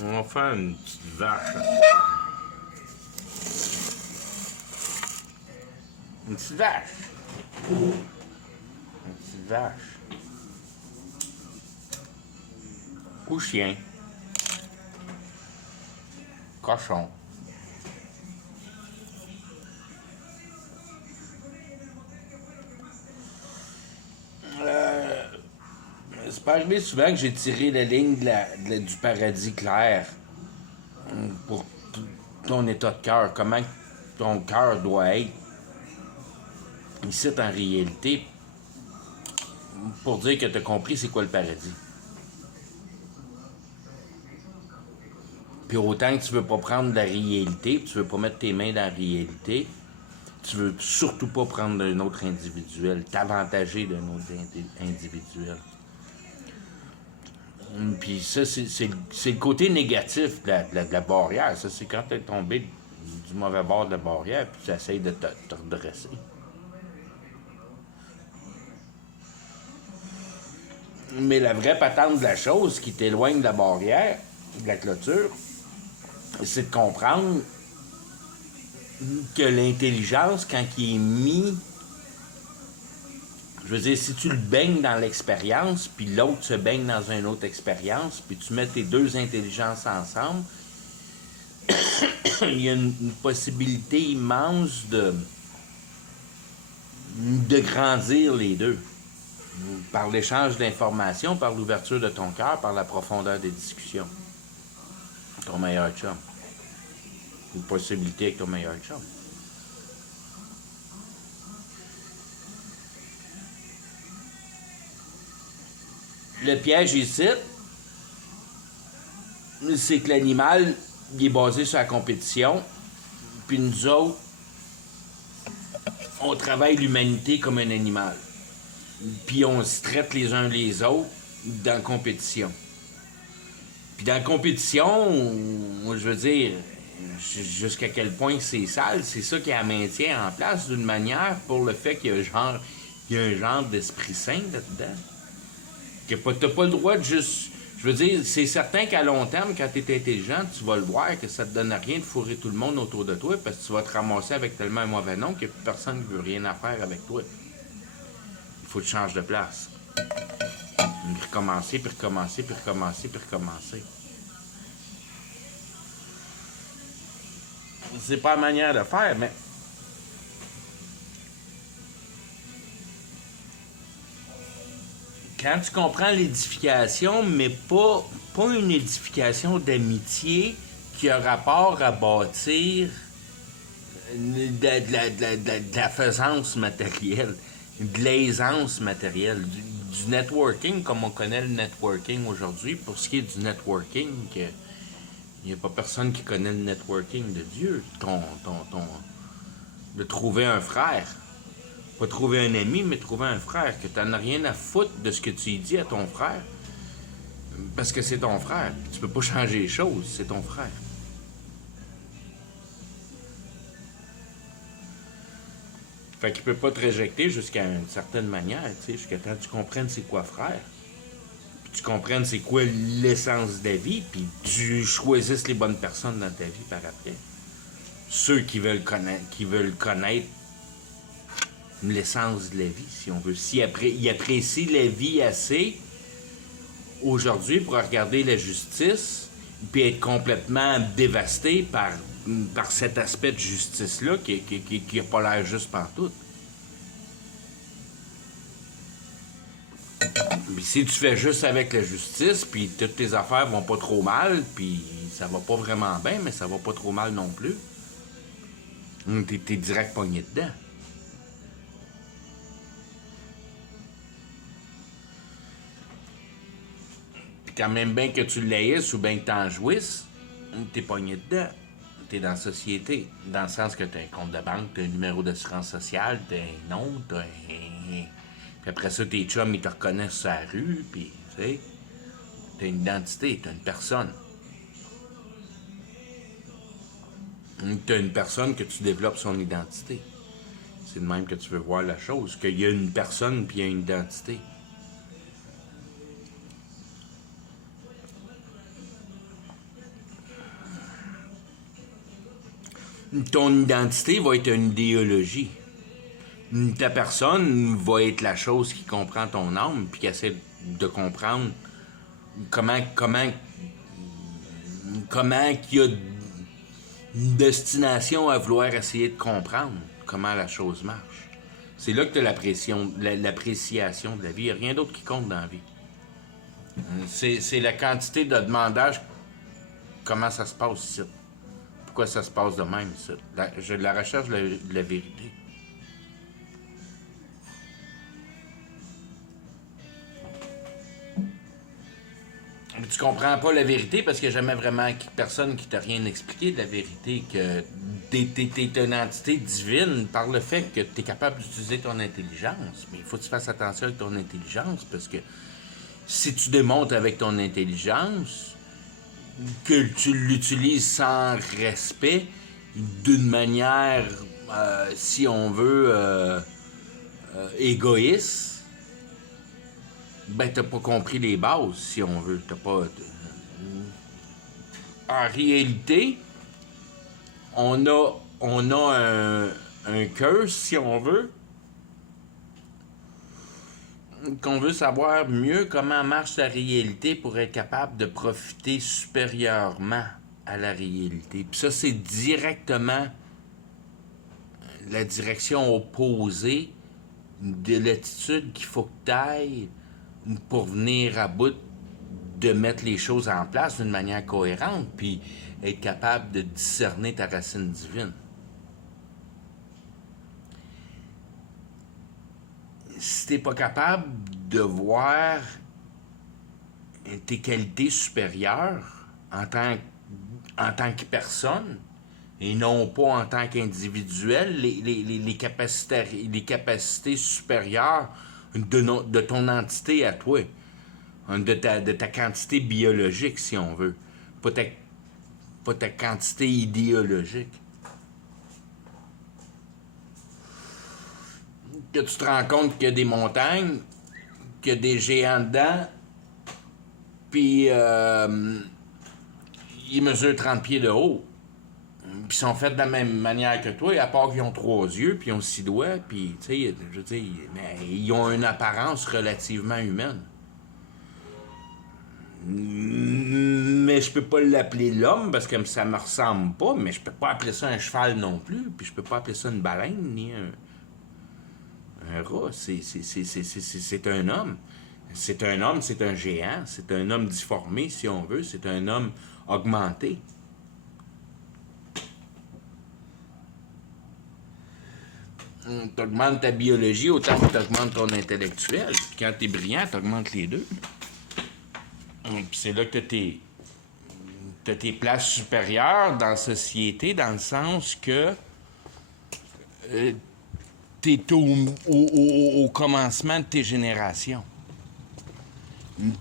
On va faire une petite vache. Une petite vache. Une petite vache. Ou chien. Cochon. C'est pas arrivé souvent que j'ai tiré la ligne du paradis clair pour ton état de cœur, comment ton cœur doit être. Ici, en réalité, pour dire que tu as compris c'est quoi le paradis. Puis autant que tu veux pas prendre la réalité, tu veux pas mettre tes mains dans la réalité, tu veux surtout pas prendre d'un autre individuel, t'avantager d'un autre individuel. Puis ça, c'est le côté négatif de la barrière. Ça, c'est quand tu es tombé du mauvais bord de la barrière, puis tu essaies de te redresser. Mais la vraie patente de la chose qui t'éloigne de la barrière, de la clôture, c'est de comprendre que l'intelligence, quand il est mis... Je veux dire, si tu le baignes dans l'expérience, puis l'autre se baigne dans une autre expérience, puis tu mets tes deux intelligences ensemble, il y a une possibilité immense de grandir les deux. Par l'échange d'informations, par l'ouverture de ton cœur, par la profondeur des discussions. Ton meilleur chum. Une possibilité avec ton meilleur chum. Le piège ici, c'est que l'animal, il est basé sur la compétition, puis nous autres, on travaille l'humanité comme un animal. Puis on se traite les uns les autres dans la compétition. Puis dans la compétition, je veux dire, jusqu'à quel point c'est sale, c'est ça qui la maintient en place d'une manière pour le fait qu'il y a un genre d'esprit sain là-dedans. Que t'as pas le droit de juste... Je veux dire, c'est certain qu'à long terme, quand tu es intelligent, tu vas le voir que ça te donne rien de fourrer tout le monde autour de toi parce que tu vas te ramasser avec tellement un mauvais nom qu'il n'y a plus personne qui veut rien à faire avec toi. Il faut que tu changes de place. Puis recommencer, puis recommencer, puis recommencer, puis recommencer. C'est pas la manière de faire, mais... Quand tu comprends l'édification, mais pas une édification d'amitié qui a rapport à bâtir de la faisance matérielle, de l'aisance matérielle, du networking comme on connaît le networking aujourd'hui. Pour ce qui est du networking, il n'y a pas personne qui connaît le networking de Dieu, de trouver un frère. Pas trouver un ami, mais trouver un frère, que tu n'en as rien à foutre de ce que tu dis à ton frère. Parce que c'est ton frère. Tu peux pas changer les choses, c'est ton frère. Fait qu'il peut pas te réjecter jusqu'à une certaine manière, tu sais, jusqu'à temps que tu comprennes c'est quoi frère. Puis tu comprennes c'est quoi l'essence de la vie, puis tu choisisses les bonnes personnes dans ta vie par après. Ceux qui veulent connaître l'essence de la vie, si on veut. S'ils apprécient la vie assez aujourd'hui pour regarder la justice, puis être complètement dévasté par cet aspect de justice-là qui n'a pas l'air juste partout. Puis si tu fais juste avec la justice, puis toutes tes affaires vont pas trop mal, puis ça va pas vraiment bien, mais ça va pas trop mal non plus, t'es direct pogné dedans. Quand même bien que tu l'haïsses ou bien que tu en jouisses, t'es pogné dedans. T'es dans la société. Dans le sens que t'as un compte de banque, t'as un numéro d'assurance sociale, t'as un nom, t'as un... Puis après ça, tes chums, ils te reconnaissent sur la rue, puis, tu sais, t'as une identité, t'as une personne. T'as une personne que tu développes son identité. C'est de même que tu veux voir la chose, qu'il y a une personne puis il y a une identité. Ton identité va être une idéologie. Ta personne va être la chose qui comprend ton âme, puis qui essaie de comprendre comment qu'il y a une destination à vouloir essayer de comprendre comment la chose marche. C'est là que tu as l'appréciation de la vie. Il n'y a rien d'autre qui compte dans la vie. C'est la quantité de demandage, comment ça se passe ici. Pourquoi ça se passe de même ici. La recherche de la vérité. Tu comprends pas la vérité parce qu'il n'y a jamais vraiment personne qui t'a rien expliqué de la vérité, que t'es une entité divine par le fait que tu es capable d'utiliser ton intelligence. Mais il faut que tu fasses attention avec ton intelligence parce que si tu démontres avec ton intelligence que tu l'utilises sans respect, d'une manière, si on veut, égoïste, ben, t'as pas compris les bases, si on veut. T'as pas... En réalité, on a un curse, si on veut, qu'on veut savoir mieux comment marche la réalité pour être capable de profiter supérieurement à la réalité. Puis ça, c'est directement la direction opposée de l'attitude qu'il faut que tu ailles pour venir à bout de mettre les choses en place d'une manière cohérente, puis être capable de discerner ta racine divine. Si t'es pas capable de voir tes qualités supérieures en tant que personne, et non pas en tant qu'individuel, les capacités supérieures de ton entité à toi, de ta quantité biologique, si on veut, pas ta quantité idéologique. Que tu te rends compte qu'il y a des montagnes, qu'il y a des géants dedans, puis ils mesurent 30 pieds de haut. Puis ils sont faits de la même manière que toi, à part qu'ils ont 3 yeux, puis ils ont 6 doigts, puis, tu sais, je veux dire, mais ils ont une apparence relativement humaine. Mais je peux pas l'appeler l'homme parce que ça me ressemble pas, mais je peux pas appeler ça un cheval non plus, puis je peux pas appeler ça une baleine, ni un rat. C'est un homme. C'est un homme, c'est un géant, c'est un homme difformé, si on veut, c'est un homme augmenté. T'augmentes ta biologie autant que t'augmentes ton intellectuel. Puis quand t'es brillant, t'augmentes les deux. Puis c'est là que t'as tes places supérieures dans la société, dans le sens que t'es au commencement de tes générations.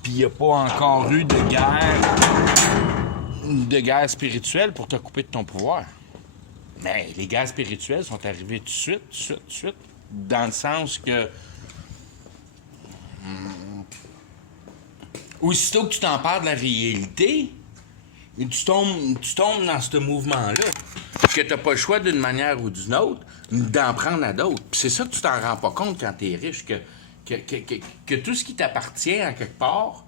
Puis il n'y a pas encore eu de guerre spirituelle pour te couper de ton pouvoir. Mais les guerres spirituelles sont arrivées tout de suite, dans le sens que aussitôt que tu t'empares de la réalité, tu tombes dans ce mouvement-là, que tu n'as pas le choix d'une manière ou d'une autre d'en prendre à d'autres. Puis c'est ça que tu t'en rends pas compte quand tu es riche, que tout ce qui t'appartient en quelque part,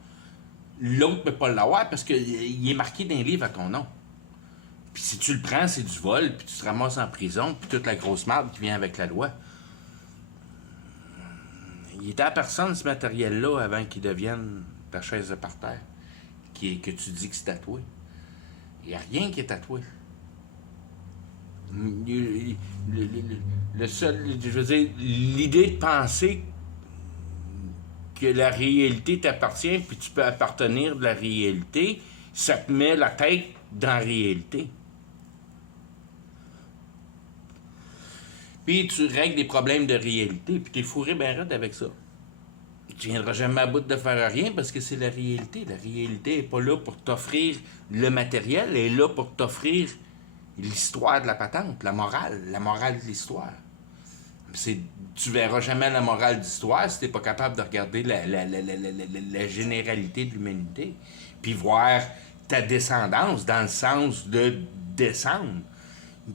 l'autre ne peut pas l'avoir parce qu'il est marqué dans un livre à ton nom. Puis si tu le prends, c'est du vol, puis tu te ramasses en prison, puis toute la grosse merde qui vient avec la loi. Il était à personne, ce matériel-là, avant qu'il devienne ta chaise de parterre, que tu dis que c'est tatoué. Il n'y a rien qui est tatoué. Le seul, je veux dire, l'idée de penser que la réalité t'appartient, puis tu peux appartenir de la réalité, ça te met la tête dans la réalité. Puis tu règles des problèmes de réalité, puis t'es fourré ben raide avec ça. Tu viendras jamais à bout de faire rien parce que c'est la réalité. La réalité n'est pas là pour t'offrir le matériel, elle est là pour t'offrir l'histoire de la patente, la morale de l'histoire. Tu verras jamais la morale de l'histoire si t'es pas capable de regarder la généralité de l'humanité, puis voir ta descendance dans le sens de descendre.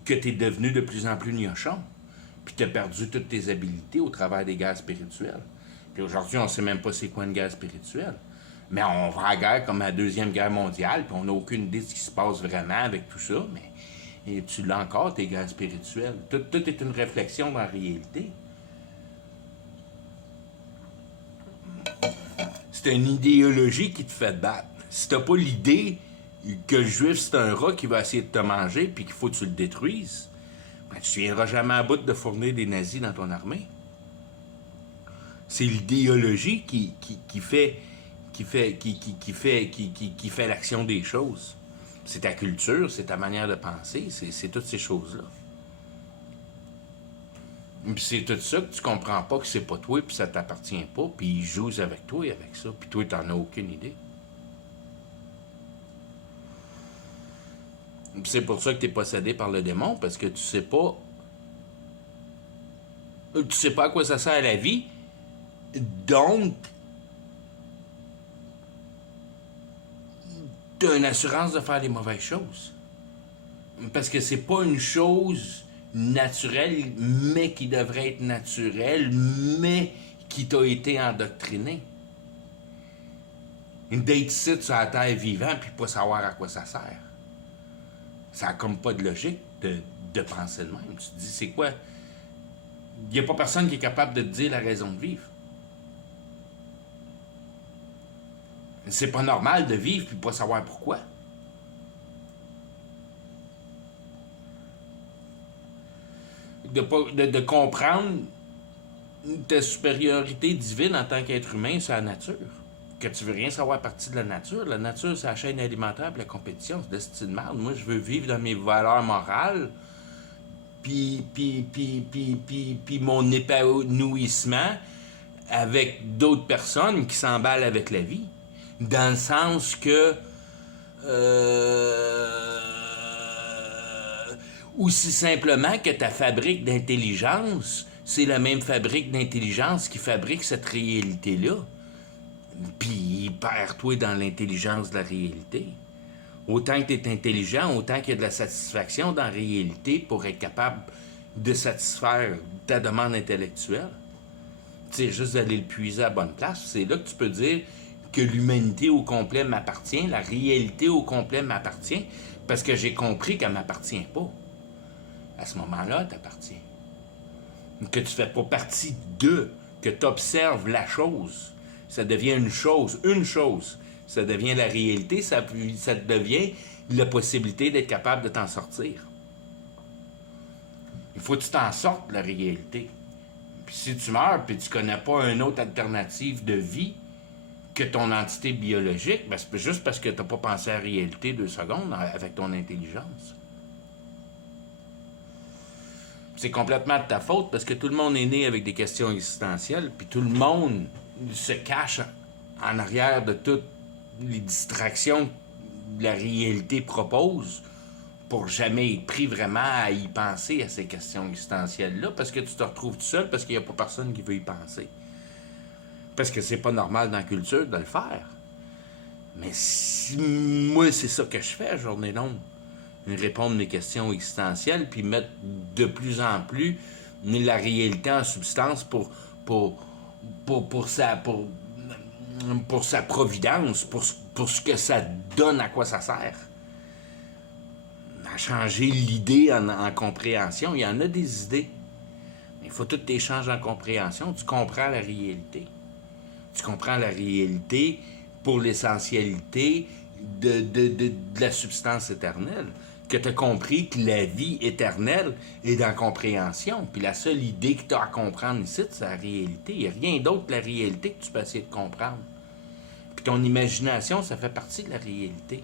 que tu es devenu de plus en plus gnochon. Puis tu as perdu toutes tes habiletés au travers des guerres spirituelles. Puis aujourd'hui, on ne sait même pas c'est quoi une guerre spirituelle. Mais on va à la guerre comme à la Deuxième Guerre mondiale, puis on n'a aucune idée de ce qui se passe vraiment avec tout ça, mais et tu l'as encore, tes guerres spirituelles. Tout est une réflexion dans la réalité. C'est une idéologie qui te fait te battre. Si t'as pas l'idée que le juif, c'est un rat qui va essayer de te manger puis qu'il faut que tu le détruises, ben, tu ne viendras jamais à bout de fournir des nazis dans ton armée. C'est l'idéologie qui fait l'action des choses. C'est ta culture, c'est ta manière de penser, c'est toutes ces choses-là. Puis c'est tout ça que tu comprends pas que c'est pas toi, puis ça t'appartient pas, puis ils jouent avec toi et avec ça, puis toi, t'en as aucune idée. Puis c'est pour ça que t'es possédé par le démon, parce que tu sais pas à quoi ça sert la vie, donc t'as une assurance de faire les mauvaises choses. Parce que c'est pas une chose naturelle, mais qui devrait être naturelle, mais qui t'a été endoctriné. D'être ici sur la terre vivant puis pas savoir à quoi ça sert. Ça n'a comme pas de logique de penser de même. Tu te dis, c'est quoi? Il n'y a pas personne qui est capable de te dire la raison de vivre. C'est pas normal de vivre puis pas savoir pourquoi. De comprendre ta supériorité divine en tant qu'être humain sur la nature. Que tu veux rien savoir à partir de la nature. La nature, c'est la chaîne alimentaire et la compétition. C'est de merde. Moi, je veux vivre dans mes valeurs morales puis mon épanouissement avec d'autres personnes qui s'emballent avec la vie. Dans le sens que aussi simplement que ta fabrique d'intelligence, c'est la même fabrique d'intelligence qui fabrique cette réalité-là. Puis perds-toi dans l'intelligence de la réalité. Autant que tu es intelligent, autant qu'il y a de la satisfaction dans la réalité pour être capable de satisfaire ta demande intellectuelle. C'est juste d'aller le puiser à la bonne place. C'est là que tu peux dire que l'humanité au complet m'appartient, la réalité au complet m'appartient, parce que j'ai compris qu'elle ne m'appartient pas. À ce moment-là, elle t'appartient. Que tu ne fais pas partie d'eux, que tu observes la chose. Ça devient une chose. Ça devient la réalité, ça devient la possibilité d'être capable de t'en sortir. Il faut que tu t'en sortes de la réalité. Puis si tu meurs puis tu connais pas une autre alternative de vie que ton entité biologique, ben c'est juste parce que tu n'as pas pensé à la réalité 2 secondes avec ton intelligence. C'est complètement de ta faute parce que tout le monde est né avec des questions existentielles, puis tout le monde se cache en arrière de toutes les distractions que la réalité propose pour jamais être pris vraiment à y penser à ces questions existentielles-là, parce que tu te retrouves tout seul, parce qu'il n'y a pas personne qui veut y penser. Parce que c'est pas normal dans la culture de le faire. Mais moi, c'est ça que je fais à journée longue. Répondre à des questions existentielles, puis mettre de plus en plus la réalité en substance pour sa providence, pour ce que ça donne, à quoi ça sert. À changer l'idée en compréhension. Il y en a des idées. Mais il faut tout les changer en compréhension. Tu comprends la réalité. Tu comprends la réalité pour l'essentialité de la substance éternelle. Que tu as compris que la vie éternelle est dans la compréhension. Puis la seule idée que tu as à comprendre ici, c'est la réalité. Il n'y a rien d'autre que la réalité que tu peux essayer de comprendre. Puis ton imagination, ça fait partie de la réalité.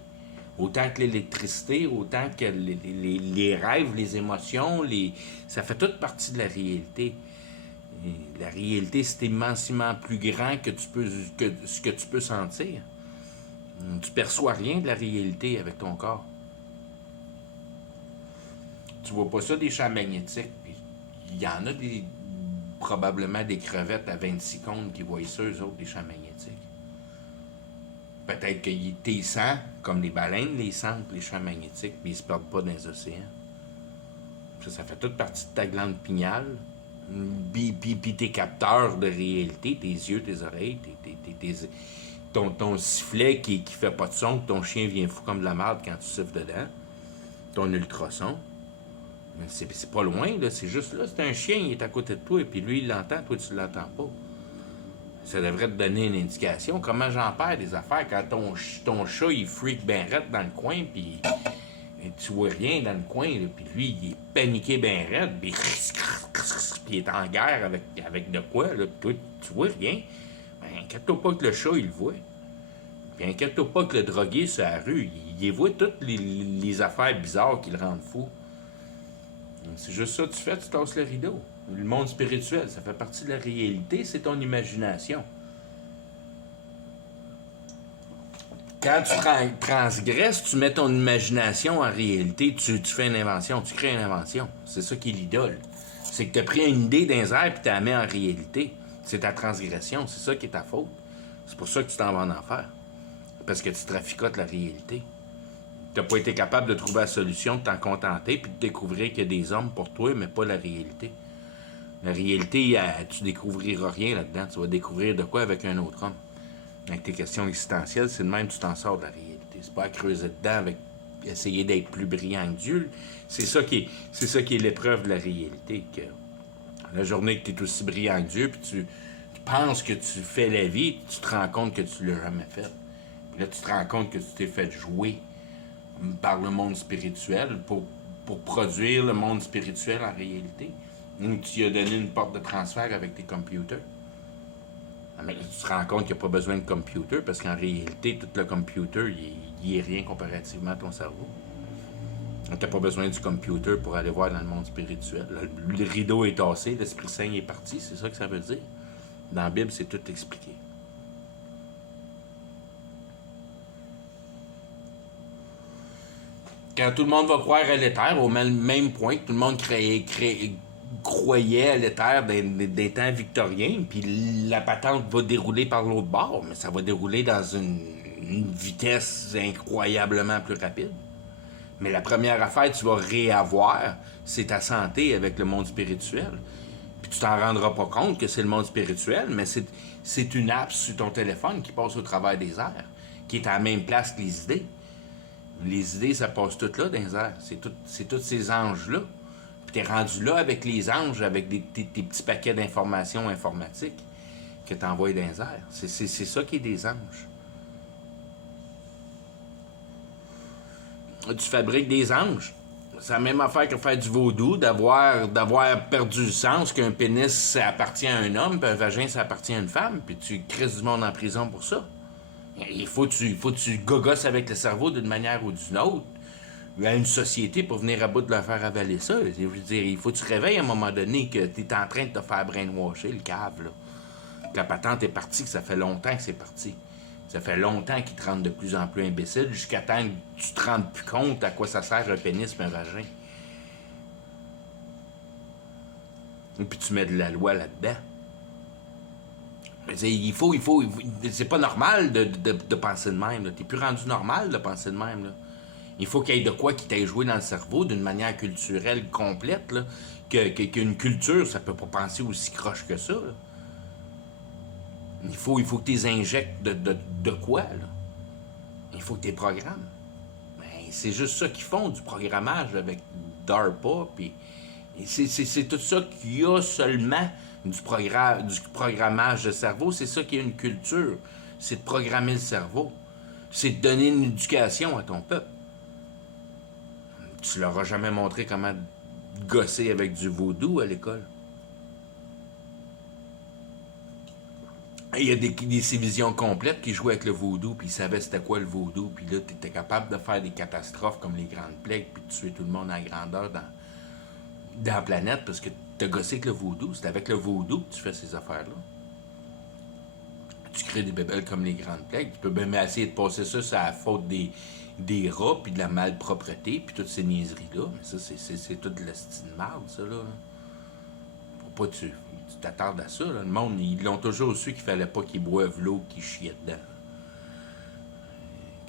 Autant que l'électricité, autant que les rêves, les émotions, ça fait toute partie de la réalité. Et la réalité, c'est immensément plus grand que ce que tu peux sentir. Tu perçois rien de la réalité avec ton corps. Tu vois pas ça des champs magnétiques. Il y en a probablement des crevettes à 26 comptes qui voient ça, eux autres, des champs magnétiques. Peut-être que t'es sens, comme les baleines les sentent, les champs magnétiques, mais ils se perdent pas dans les océans. Ça fait toute partie de ta glande pinéale. Puis tes capteurs de réalité, tes yeux, tes oreilles, ton sifflet qui fait pas de son, que ton chien vient fou comme de la merde quand tu siffles dedans, ton ultrason. C'est pas loin, là, c'est juste là, c'est un chien, il est à côté de toi, et puis lui, il l'entend, toi, tu l'entends pas. Ça devrait te donner une indication. Comment j'en perds des affaires quand ton chat, il freak ben raide dans le coin, puis tu vois rien dans le coin, là, puis lui, il est paniqué ben raide, puis il est en guerre avec de quoi, là, toi, tu vois rien. Ben, inquiète-toi pas que le chat, il le voit. Puis inquiète-toi pas que le drogué sur la rue, il voit toutes les affaires bizarres qui le rendent fou. C'est juste ça que tu fais, tu tasses le rideau. Le monde spirituel, ça fait partie de la réalité, c'est ton imagination. Quand tu transgresses, tu mets ton imagination en réalité, tu fais une invention, tu crées une invention. C'est ça qui est l'idole. C'est que tu as pris une idée d'un air et tu la mets en réalité. C'est ta transgression, c'est ça qui est ta faute. C'est pour ça que tu t'en vas en enfer. Parce que tu traficotes la réalité. Tu n'as pas été capable de trouver la solution, de t'en contenter, puis de découvrir qu'il y a des hommes pour toi, mais pas la réalité. La réalité, tu découvriras rien là-dedans. Tu vas découvrir de quoi avec un autre homme. Avec tes questions existentielles, c'est de même que tu t'en sors de la réalité. C'est pas à creuser dedans avec essayer d'être plus brillant que Dieu. C'est ça qui est l'épreuve de la réalité. Que la journée que tu es aussi brillant que Dieu, puis tu penses que tu fais la vie, puis tu te rends compte que tu l'as jamais fait. Puis là, tu te rends compte que tu t'es fait jouer par le monde spirituel pour produire le monde spirituel en réalité. Ou tu as donné une porte de transfert avec tes computers. Mais tu te rends compte qu'il n'y a pas besoin de computer parce qu'en réalité, tout le computer, il est rien comparativement à ton cerveau. Tu n'as pas besoin du computer pour aller voir dans le monde spirituel. Le rideau est tassé, l'Esprit Saint est parti, c'est ça que ça veut dire. Dans la Bible, c'est tout expliqué. Quand tout le monde va croire à l'éther, au même point que tout le monde croyait à l'éther des temps victoriens, puis la patente va dérouler par l'autre bord, mais ça va dérouler dans une vitesse incroyablement plus rapide. Mais la première affaire que tu vas réavoir, c'est ta santé avec le monde spirituel. Puis tu t'en rendras pas compte que c'est le monde spirituel, mais c'est une app sur ton téléphone qui passe au travers des airs, qui est à la même place que les idées. Les idées, ça passe tout là dans les airs. C'est tous ces anges-là. Puis t'es rendu là avec les anges, avec tes petits paquets d'informations informatiques que t'envoies dans les airs. C'est ça qui est des anges. Tu fabriques des anges. C'est la même affaire que faire du vaudou, d'avoir perdu le sens qu'un pénis, ça appartient à un homme, puis un vagin, ça appartient à une femme, puis tu crises du monde en prison pour ça. Il faut que tu gogosses avec le cerveau d'une manière ou d'une autre à une société pour venir à bout de leur faire avaler ça. Je veux dire, il faut que tu réveilles à un moment donné que tu es en train de te faire brainwasher, le cave, là. Que la patente est partie, que ça fait longtemps que c'est parti. Ça fait longtemps qu'ils te rendent de plus en plus imbécile jusqu'à temps que tu te rendes plus compte à quoi ça sert un pénis et un vagin. Et puis tu mets de la loi là-dedans. Il faut, c'est pas normal de penser de même. T'es plus rendu normal de penser de même. Là. Il faut qu'il y ait de quoi qui t'ait joué dans le cerveau d'une manière culturelle complète. Là, qu'une culture, ça peut pas penser aussi croche que ça. Là. Il faut que tu les injectes de quoi, là? Il faut que tu les programmes. Ben, c'est juste ça qu'ils font, du programmage avec DARPA, puis c'est tout ça qu'il y a seulement du programmage de cerveau. C'est ça qui est une culture. C'est de programmer le cerveau. C'est de donner une éducation à ton peuple. Tu leur as jamais montré comment gosser avec du vaudou à l'école. Il y a des civilisations complètes qui jouaient avec le vaudou, puis ils savaient c'était quoi le vaudou, puis là, tu étais capable de faire des catastrophes comme les grandes plaies, puis de tuer tout le monde à grandeur dans la planète, parce que tu as gossé avec le vaudou. C'est avec le vaudou que tu fais ces affaires-là. Tu crées des bébelles comme les grandes plaies. Tu peux même essayer de passer ça sur la faute des rats, puis de la malpropreté, puis toutes ces niaiseries-là. Mais ça, c'est toute de la style de marde, ça, là. Faut pas tu t'attardes à ça. Là. Le monde, ils l'ont toujours su qu'il fallait pas qu'ils boivent l'eau qu'ils chiaient dedans.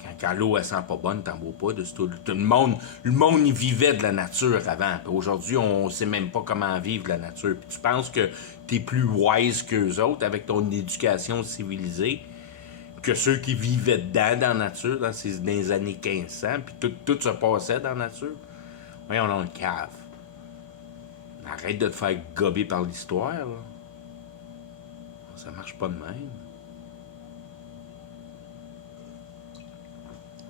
Quand Quand l'eau, elle sent pas bonne, t'en bois pas. Le monde, il vivait de la nature avant. Puis aujourd'hui, on sait même pas comment vivre de la nature. Puis tu penses que t'es plus wise qu'eux autres avec ton éducation civilisée que ceux qui vivaient dedans, dans la nature, dans les années 1500, puis tout se passait dans la nature. Voyons, on le cave. Arrête de te faire gober par l'histoire, là. Ça marche pas de même.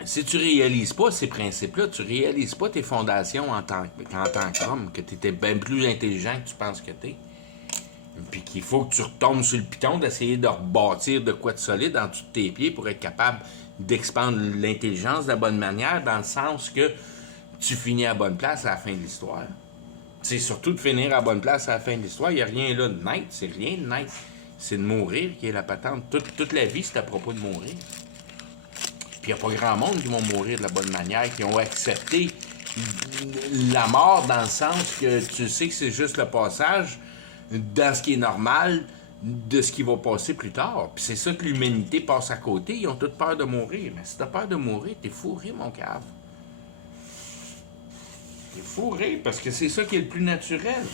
Si tu réalises pas ces principes-là, tu réalises pas tes fondations en tant qu'homme, que tu étais bien plus intelligent que tu penses que tu es. Puis qu'il faut que tu retombes sur le piton d'essayer de rebâtir de quoi de solide en dessous de tes pieds pour être capable d'expandre l'intelligence de la bonne manière, dans le sens que tu finis à la bonne place à la fin de l'histoire. C'est surtout de finir à la bonne place à la fin de l'histoire. Il n'y a rien là de naître, c'est rien de naître. C'est de mourir qui est la patente. Toute la vie, c'est à propos de mourir. Puis il n'y a pas grand monde qui vont mourir de la bonne manière, qui ont accepté la mort dans le sens que tu sais que c'est juste le passage dans ce qui est normal de ce qui va passer plus tard. Puis c'est ça que l'humanité passe à côté. Ils ont toute peur de mourir. Mais si t'as peur de mourir, t'es fourré, mon cave. T'es fourré, parce que c'est ça qui est le plus naturel.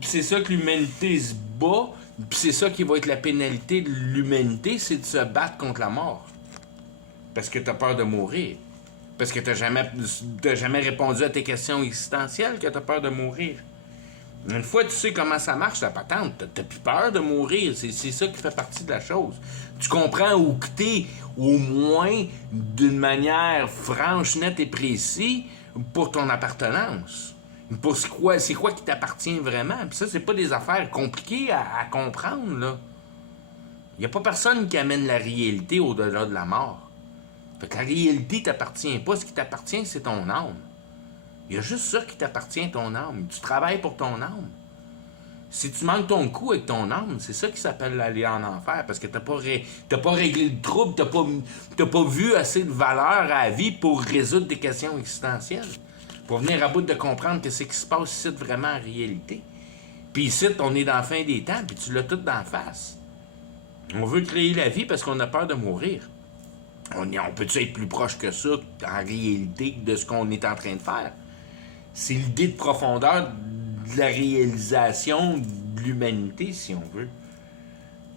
Puis c'est ça que l'humanité se bat. Puis c'est ça qui va être la pénalité de l'humanité, c'est de se battre contre la mort. Parce que t'as peur de mourir. Parce que t'as jamais répondu à tes questions existentielles, que t'as peur de mourir. Une fois que tu sais comment ça marche, la patente, t'as plus peur de mourir. C'est ça qui fait partie de la chose. Tu comprends où que t'es, au moins d'une manière franche, nette et précise, pour ton appartenance. Pour c'est quoi qui t'appartient vraiment. Puis ça, c'est pas des affaires compliquées à comprendre, là. Il n'y a pas personne qui amène la réalité au-delà de la mort. Fait que la réalité t'appartient pas. Ce qui t'appartient, c'est ton âme. Il y a juste ça qui t'appartient, ton âme. Tu travailles pour ton âme. Si tu manques ton coup avec ton âme, c'est ça qui s'appelle aller en enfer, parce que t'as pas réglé le trouble, t'as pas vu assez de valeur à la vie pour résoudre des questions existentielles. Pour venir à bout de comprendre que c'est ce qui se passe ici vraiment en réalité. Puis ici, on est dans la fin des temps, puis tu l'as tout d'en face. On veut créer la vie parce qu'on a peur de mourir. On peut-tu être plus proche que ça, en réalité, de ce qu'on est en train de faire? C'est l'idée de profondeur de la réalisation de l'humanité, si on veut.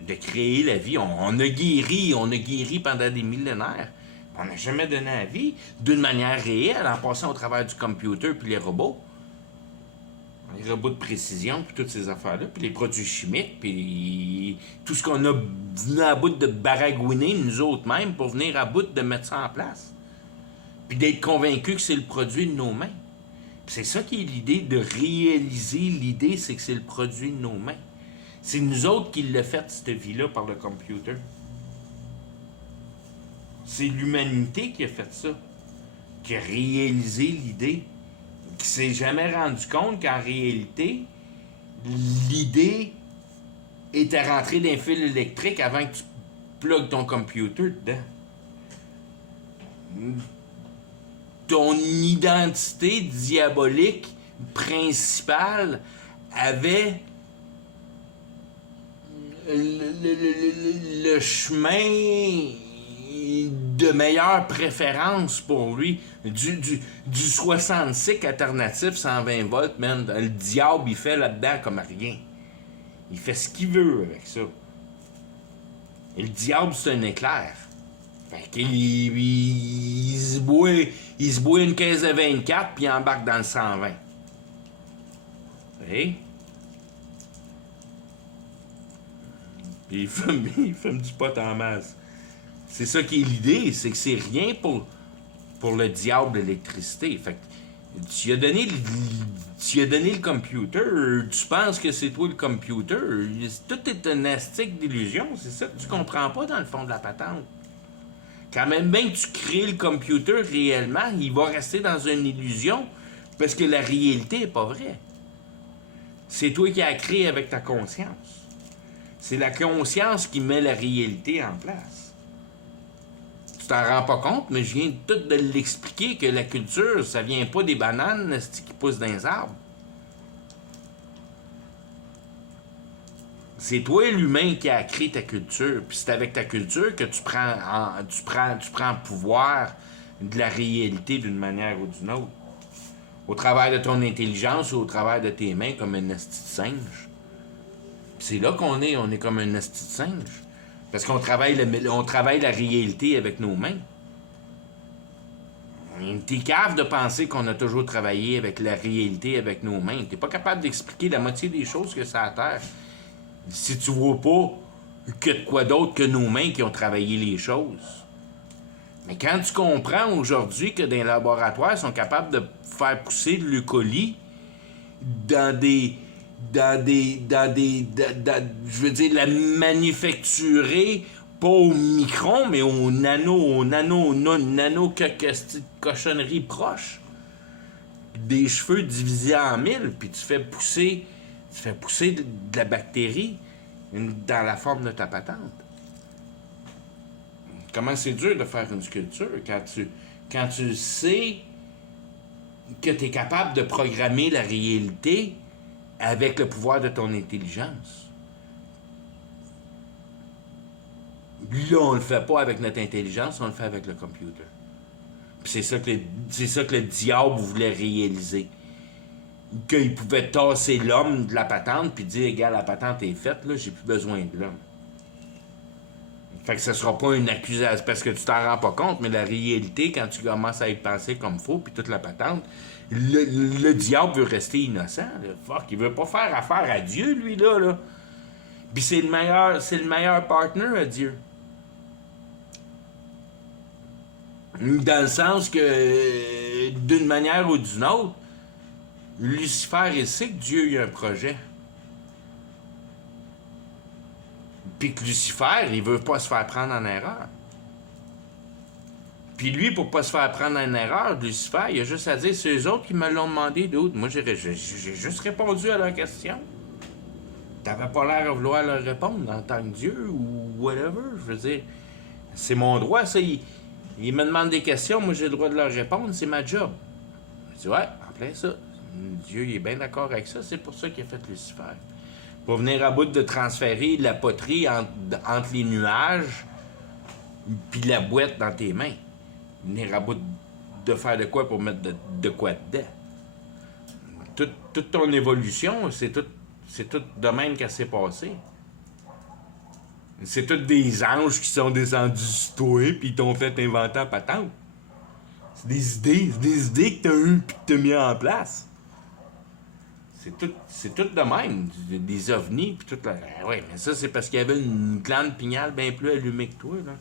De créer la vie. On a guéri pendant des millénaires. On n'a jamais donné la vie d'une manière réelle en passant au travers du computer puis les robots. Les robots de précision puis toutes ces affaires-là, puis les produits chimiques, puis tout ce qu'on a venu à bout de baragouiner nous autres mêmes pour venir à bout de mettre ça en place. Puis d'être convaincus que c'est le produit de nos mains. Puis c'est ça qui est l'idée de réaliser. L'idée, c'est que c'est le produit de nos mains. C'est nous autres qui l'avons fait, cette vie-là, par le computer. C'est l'humanité qui a fait ça, qui a réalisé l'idée, qui s'est jamais rendu compte qu'en réalité, l'idée était rentrée d'un fil électrique avant que tu plugues ton computer dedans. Ton identité diabolique principale avait le chemin de meilleure préférence pour lui. Du 66 alternatif 120 volts, man, le diable, il fait là-dedans comme rien. Il fait ce qu'il veut avec ça. Et le diable, c'est un éclair. Fait qu'il il se boit une caisse de 24 puis il embarque dans le 120. Hey? Puis il fume du pot en masse. C'est ça qui est l'idée, c'est que c'est rien pour le diable de l'électricité. Fait que tu lui as donné le computer, tu penses que c'est toi le computer. Tout est un astique d'illusion, c'est ça que tu comprends pas dans le fond de la patente. Quand même bien que tu crées le computer réellement, il va rester dans une illusion parce que la réalité n'est pas vraie. C'est toi qui as créé avec ta conscience. C'est la conscience qui met la réalité en place. Tu t'en rends pas compte, mais je viens tout de l'expliquer que la culture, ça vient pas des bananes qui poussent dans les arbres. C'est toi, l'humain, qui a créé ta culture. Puis c'est avec ta culture que tu prends pouvoir de la réalité d'une manière ou d'une autre. Au travers de ton intelligence ou au travers de tes mains, comme un esti de singe. Puis c'est là qu'on est. On est comme un esti de singe. Parce qu'on travaille la réalité avec nos mains. T'es cave de penser qu'on a toujours travaillé avec la réalité avec nos mains. T'es pas capable d'expliquer la moitié des choses que ça a à terre. Si tu vois pas que de quoi d'autre que nos mains qui ont travaillé les choses. Mais quand tu comprends aujourd'hui que dans les laboratoires, ils sont capables de faire pousser de l'eucolie je veux dire, la manufacturer pas au micron, mais au nano cochonnerie proche. Des cheveux divisés en mille, puis tu fais pousser de la bactérie dans la forme de ta patente. Comment c'est dur de faire une sculpture quand tu sais que tu es capable de programmer la réalité avec le pouvoir de ton intelligence. Là, on le fait pas avec notre intelligence, on le fait avec le computer. Puis c'est ça que le diable voulait réaliser. Qu'il pouvait tasser l'homme de la patente puis dire, regarde, la patente est faite, là, j'ai plus besoin de l'homme. Fait que ce sera pas une accusation, parce que tu t'en rends pas compte, mais la réalité, quand tu commences à y penser comme faut, puis toute la patente, le diable veut rester innocent. Là. Fuck, il veut pas faire affaire à Dieu, lui, là. Puis c'est le meilleur partner à Dieu. Dans le sens que, d'une manière ou d'une autre, Lucifer, il sait que Dieu a un projet. Puis que Lucifer, il veut pas se faire prendre en erreur. Puis lui, pour pas se faire prendre en erreur, Lucifer, il a juste à dire, c'est eux autres qui me l'ont demandé, d'autres. Moi, j'ai juste répondu à leur question. T'avais pas l'air de vouloir leur répondre en tant que Dieu ou whatever. Je veux dire, c'est mon droit, ça. Il me demande des questions, moi j'ai le droit de leur répondre, c'est ma job. Je dis, ouais, en plein ça. Dieu, il est bien d'accord avec ça, c'est pour ça qu'il a fait Lucifer. Pour venir à bout de transférer la poterie entre les nuages puis la boîte dans tes mains. Venir à bout de faire de quoi pour mettre de quoi dedans. Toute ton évolution, c'est tout de même qu'elle s'est passée. C'est tous des anges qui sont descendus sur toi puis ils t'ont fait inventer la patente. C'est des idées que t'as eues puis que t'as mis en place. C'est tout de même, des ovnis puis tout. Ouais, mais ça c'est parce qu'il y avait une glande pinéale bien plus allumée que toi, là.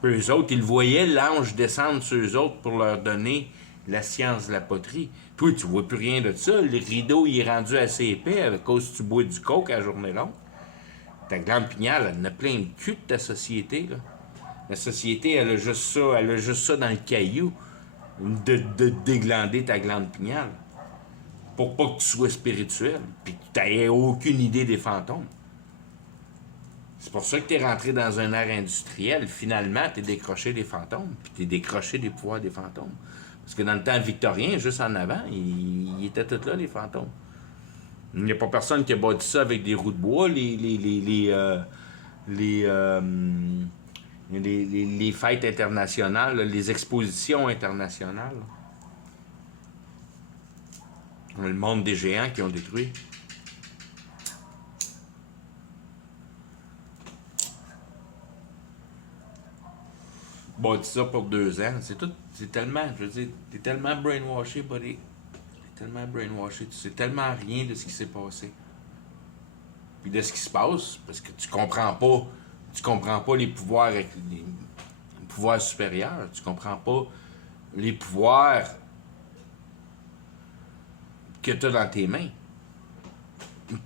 Puis eux autres, ils voyaient l'ange descendre sur eux autres pour leur donner la science de la poterie. Toi, tu vois plus rien de ça. Le rideau, il est rendu assez épais à cause que tu bois du coke à la journée longue. Ta glande pinéale, elle en a plein le cul de ta société, là. La société, elle a juste ça dans le caillou, de déglander ta glande pinéale. Pour pas que tu sois spirituel, puis que tu n'aies aucune idée des fantômes. C'est pour ça que tu es rentré dans un ère industriel. Finalement, tu es décroché des fantômes, puis tu es décroché des pouvoirs des fantômes. Parce que dans le temps victorien, juste en avant, ils étaient tous là, les fantômes. Il n'y a pas personne qui a bâti ça avec des roues de bois, les fêtes internationales, les expositions internationales. Le monde des géants qui ont détruit. Bâti ça pour 2 ans. C'est tellement, je veux dire, t'es tellement brainwashé, buddy. T'es tellement brainwashé. Tu sais tellement rien de ce qui s'est passé. Puis de ce qui se passe, parce que tu comprends pas les pouvoirs supérieurs. Tu comprends pas les pouvoirs que tu as dans tes mains.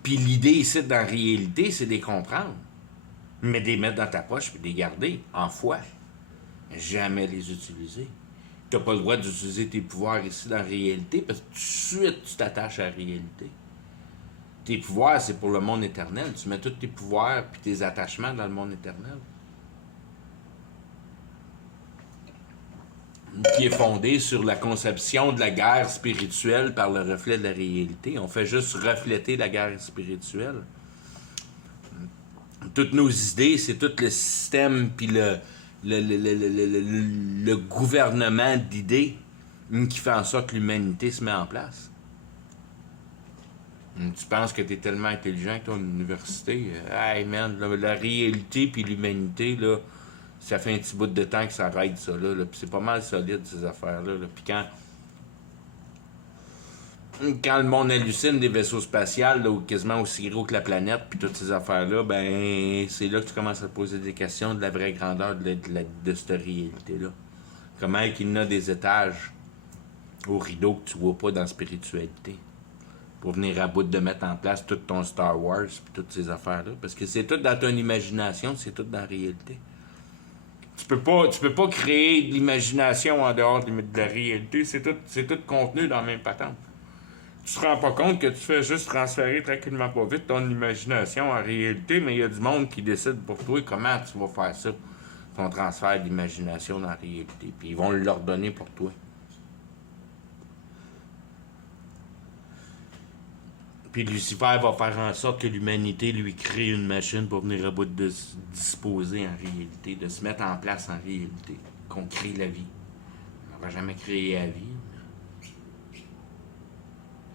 Puis l'idée ici, dans la réalité, c'est de les comprendre. Mais de les mettre dans ta poche puis de les garder en foi. Jamais les utiliser. Tu n'as pas le droit d'utiliser tes pouvoirs ici dans la réalité parce que tout de suite, tu t'attaches à la réalité. Tes pouvoirs, c'est pour le monde éternel. Tu mets tous tes pouvoirs puis tes attachements dans le monde éternel. Qui est fondé sur la conception de la guerre spirituelle par le reflet de la réalité. On fait juste refléter la guerre spirituelle. toutes nos idées, c'est tout le système, puis le gouvernement d'idées qui fait en sorte que l'humanité se met en place. Tu penses que tu es tellement intelligent que ton université. Hey man, la réalité puis l'humanité, là, ça fait un petit bout de temps que ça arrête ça, là. Puis c'est pas mal solide, ces affaires-là. Là. Puis quand le monde hallucine des vaisseaux spatials, là, ou quasiment aussi gros que la planète, puis toutes ces affaires-là, ben c'est là que tu commences à te poser des questions de la vraie grandeur de cette réalité-là. Comment est-ce qu'il y en a des étages au rideau que tu vois pas dans la spiritualité? Pour venir à bout de mettre en place tout ton Star Wars et toutes ces affaires-là. Parce que c'est tout dans ton imagination, c'est tout dans la réalité. Tu peux pas créer de l'imagination en dehors de la réalité. C'est tout contenu dans la même patente. Tu te rends pas compte que tu fais juste transférer tranquillement pas vite ton imagination en réalité, mais il y a du monde qui décide pour toi comment tu vas faire ça. Ton transfert d'imagination dans la réalité. Puis ils vont l'ordonner pour toi. Puis Lucifer va faire en sorte que l'humanité lui crée une machine pour venir à bout de se disposer en réalité, de se mettre en place en réalité, qu'on crée la vie. On va jamais créer la vie.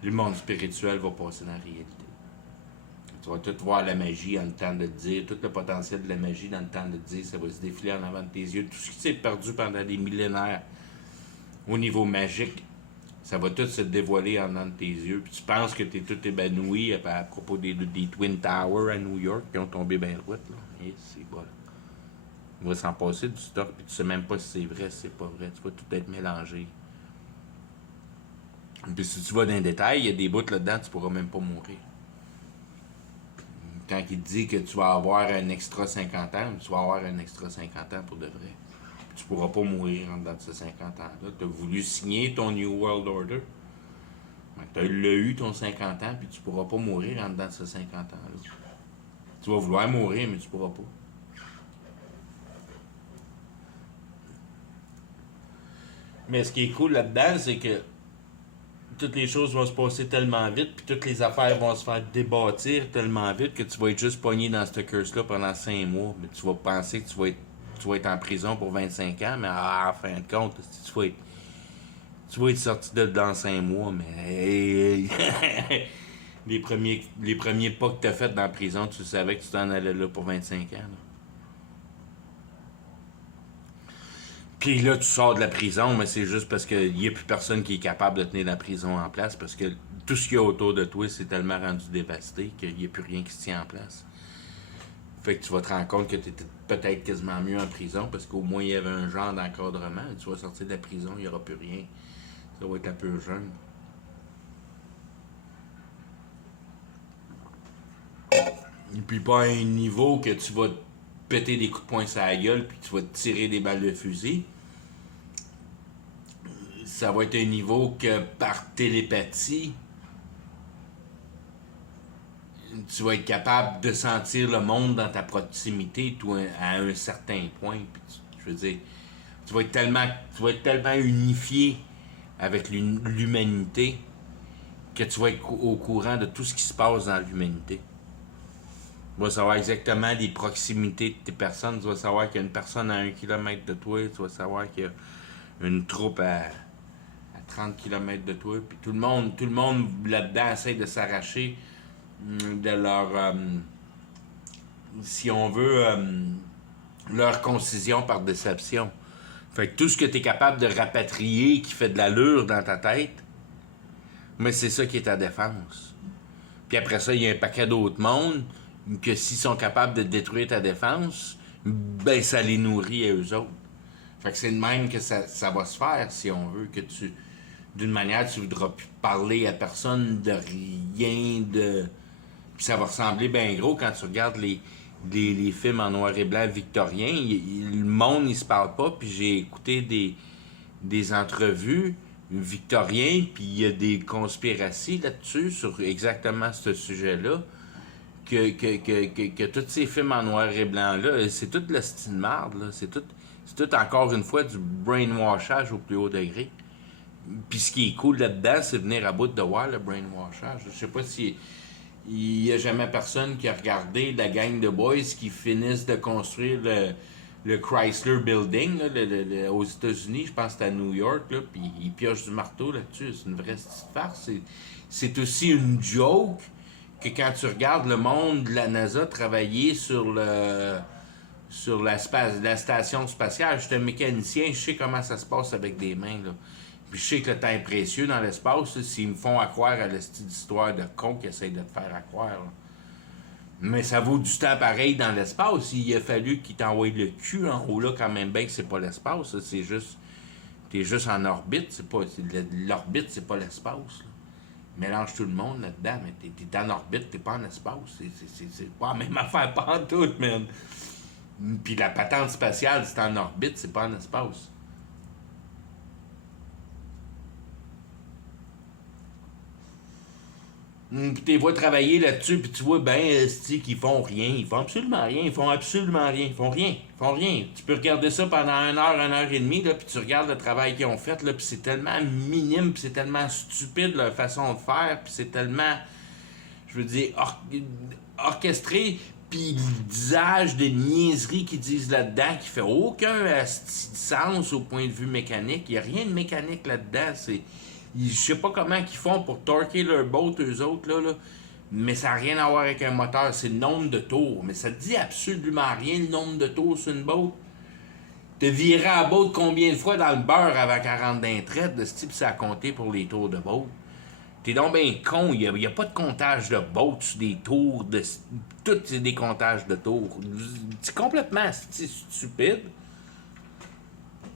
Le monde spirituel va passer dans la réalité. Tu vas tout voir la magie en le temps de te dire, tout le potentiel de la magie dans le temps de te dire, ça va se défiler en avant de tes yeux. Tout ce qui s'est perdu pendant des millénaires au niveau magique, ça va tout se dévoiler en dedans de tes yeux. Puis tu penses que tu es tout ébanoui à propos des Twin Towers à New York qui ont tombé bien droit. Et c'est voilà. Il va s'en passer du stock, puis tu sais même pas si c'est vrai, si c'est pas vrai. Tu vas tout être mélangé. Puis si tu vas dans les détails, il y a des bouts là-dedans, tu pourras même pas mourir. Quand il te dit que tu vas avoir un extra 50 ans, tu vas avoir un extra 50 ans pour de vrai. Tu pourras pas mourir en dedans de ces 50 ans-là. Tu as voulu signer ton New World Order. Tu as eu ton 50 ans, puis tu pourras pas mourir en dedans de ces 50 ans-là. Tu vas vouloir mourir, mais tu pourras pas. Mais ce qui est cool là-dedans, c'est que toutes les choses vont se passer tellement vite, puis toutes les affaires vont se faire débâtir tellement vite que tu vas être juste pogné dans ce curse-là pendant 5 mois. Mais tu vas penser que tu vas être en prison pour 25 ans, mais en fin de compte, tu vas être sorti de dans 5 mois, mais les premiers pas que tu as fait dans la prison, tu savais que tu t'en allais là pour 25 ans. Là. Puis là, tu sors de la prison, mais c'est juste parce qu'il n'y a plus personne qui est capable de tenir la prison en place, parce que tout ce qu'il y a autour de toi, c'est tellement rendu dévasté qu'il n'y a plus rien qui se tient en place. Fait que tu vas te rendre compte que tu étais peut-être quasiment mieux en prison, parce qu'au moins il y avait un genre d'encadrement. Tu vas sortir de la prison, il n'y aura plus rien. Ça va être un peu jeune. Et puis pas à un niveau que tu vas péter des coups de poing sur la gueule, puis tu vas te tirer des balles de fusil. Ça va être un niveau que par télépathie, tu vas être capable de sentir le monde dans ta proximité toi, à un certain point. Puis je veux dire, tu vas être tellement unifié avec l'humanité que tu vas être au courant de tout ce qui se passe dans l'humanité. Tu vas savoir exactement les proximités de tes personnes. Tu vas savoir qu'il y a une personne à 1 km de toi. Tu vas savoir qu'il y a une troupe à 30 km de toi. Puis tout le monde là-dedans essaie de s'arracher de leur, si on veut, leur concision par déception. Fait que tout ce que tu es capable de rapatrier qui fait de l'allure dans ta tête, mais c'est ça qui est ta défense. Puis après ça, il y a un paquet d'autres mondes que s'ils sont capables de détruire ta défense, ben ça les nourrit à eux autres. Fait que c'est de même que ça va se faire, si on veut, que tu, d'une manière, tu voudras plus parler à personne de rien, de... Puis ça va ressembler bien gros quand tu regardes les films en noir et blanc victoriens. Le monde, il se parle pas, puis j'ai écouté des entrevues victoriens, puis il y a des conspiracies là-dessus, sur exactement ce sujet-là. Que tous ces films en noir et blanc-là, c'est toute la style marde, là. C'est tout encore une fois du brainwashage au plus haut degré. Puis ce qui est cool là-dedans, c'est venir à bout de voir le brainwashage. Je sais pas si il n'y a jamais personne qui a regardé la gang de boys qui finissent de construire le Chrysler Building là, aux États-Unis, je pense que c'est à New York, là, puis ils piochent du marteau là-dessus. C'est une vraie petite farce. C'est aussi une joke que quand tu regardes le monde de la NASA travailler sur la station spatiale. Je suis un mécanicien, je sais comment ça se passe avec des mains. Là. Puis je sais que le temps est précieux dans l'espace, là, s'ils me font accroire à l'histoire de con qu'ils essayent de te faire accroire. Là. Mais ça vaut du temps pareil dans l'espace. Il a fallu qu'ils t'envoient le cul en haut là, quand même bien que c'est pas l'espace. C'est juste. T'es juste en orbite, l'orbite, c'est pas l'espace. Là. Mélange tout le monde là-dedans, mais t'es en orbite, t'es pas en espace. C'est pas la même affaire, pas en tout, man. Puis la patente spatiale, c'est en orbite, c'est pas en espace. Puis tu les vois travailler là-dessus, puis tu vois ben qu'ils font rien, ils font absolument rien, ils font absolument rien, ils font rien, ils font rien. Tu peux regarder ça pendant 1 heure et demie, là, puis tu regardes le travail qu'ils ont fait, là, puis c'est tellement minime, puis c'est tellement stupide leur façon de faire, puis c'est tellement, je veux dire, orchestré, puis l'usage de niaiseries qu'ils disent là-dedans qui fait aucun sens au point de vue mécanique. Il n'y a rien de mécanique là-dedans. Je sais pas comment ils font pour torquer leur boat, eux autres, là. Mais ça n'a rien à voir avec un moteur. C'est le nombre de tours. Mais ça dit absolument rien, le nombre de tours sur une boat. Te virer à la boat combien de fois dans le beurre avant qu'elle rentre d'un trait de ce type, ça a compté pour les tours de boat. T'es donc bien con, il n'y a pas de comptage de boat sur des tours, tout c'est des comptages de tours. C'est complètement stupide.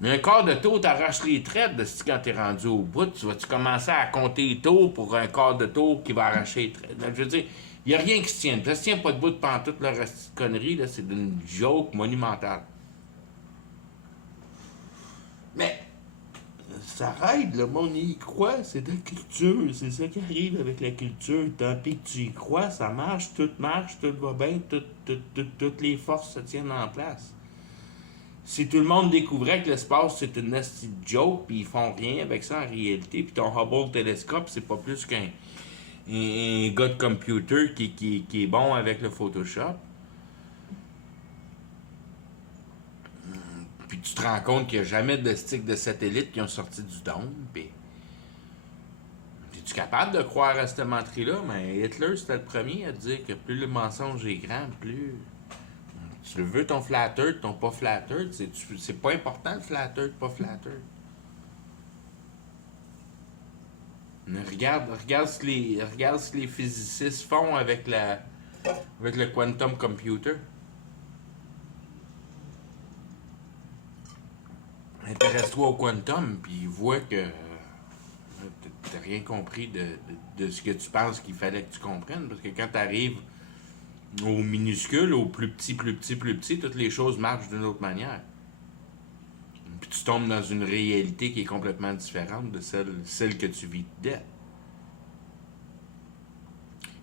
Un quart de tour, t'arraches les traites de quand t'es rendu au bout. Tu vas-tu commencer à compter les tours pour un quart de tour qui va arracher les traites? Je veux dire, il n'y a rien qui se tienne. Ça se tient pas debout de pantoute, le reste de conneries, là, c'est une joke monumentale. Mais ça aide, le monde y croit, c'est de la culture, c'est ça qui arrive avec la culture. Tant pis que tu y crois, ça marche, tout va bien, toutes les forces se tiennent en place. Si tout le monde découvrait que l'espace c'est une nasty joke, puis ils font rien avec ça en réalité, puis ton Hubble télescope c'est pas plus qu'un gars de computer qui est bon avec le Photoshop, puis tu te rends compte qu'il n'y a jamais de stick de satellite qui ont sorti du dôme, puis es-tu capable de croire à cette menterie-là? Mais Hitler, c'était le premier à dire que plus le mensonge est grand, plus... Tu veux ton flat earth, ton pas flat earth, c'est pas important le flat earth, pas flat earth. Regarde ce que les physicists font avec le quantum computer. Intéresse-toi au quantum, puis vois que t'as rien compris de ce que tu penses qu'il fallait que tu comprennes. Parce que quand t'arrives au minuscule, au plus petit, toutes les choses marchent d'une autre manière. Puis tu tombes dans une réalité qui est complètement différente de celle que tu vis dedans.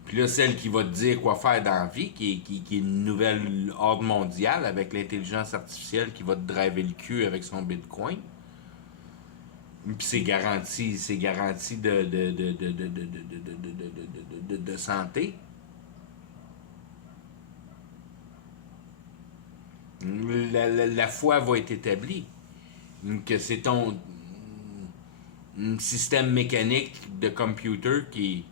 Puis là, celle qui va te dire quoi faire dans la vie, qui est une nouvelle ordre mondiale avec l'intelligence artificielle qui va te driver le cul avec son bitcoin. Puis c'est garanti de santé. La foi va être établie. Que c'est ton système mécanique de computer qui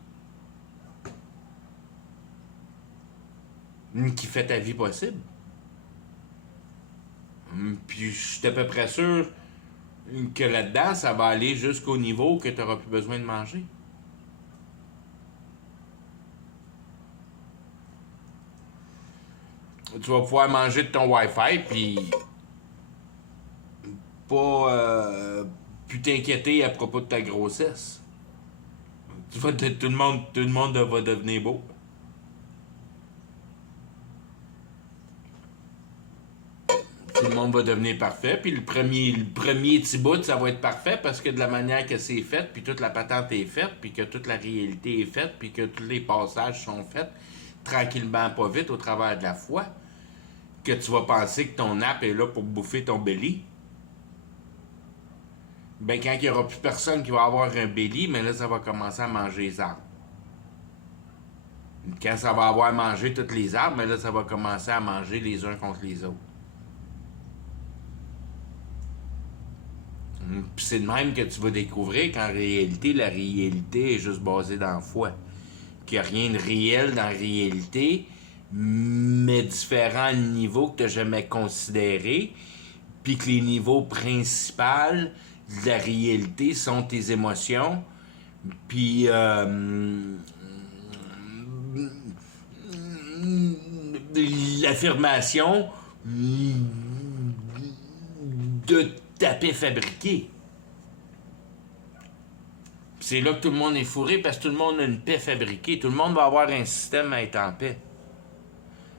fait ta vie possible. Puis je suis à peu près sûr que là-dedans, ça va aller jusqu'au niveau que tu n'auras plus besoin de manger. Tu vas pouvoir manger de ton Wi-Fi, puis pas plus t'inquiéter à propos de ta grossesse. Tout le monde va devenir beau. Tout le monde va devenir parfait, puis le premier petit bout, ça va être parfait parce que de la manière que c'est fait, puis toute la patente est faite, puis que toute la réalité est faite, puis que tous les passages sont faits, tranquillement, pas vite, au travers de la foi, que tu vas penser que ton app est là pour bouffer ton belly. Ben, quand il n'y aura plus personne qui va avoir un belly, mais là, ça va commencer à manger les arbres. Quand ça va avoir mangé tous les arbres, mais là, ça va commencer à manger les uns contre les autres. Puis c'est de même que tu vas découvrir qu'en réalité, la réalité est juste basée dans la foi. Qu'il n'y a rien de réel dans la réalité, mais différents niveaux que tu n'as jamais considérés, puis que les niveaux principaux de la réalité sont tes émotions, puis l'affirmation de ta paix fabriquée. C'est là que tout le monde est fourré parce que tout le monde a une paix fabriquée. Tout le monde va avoir un système à être en paix.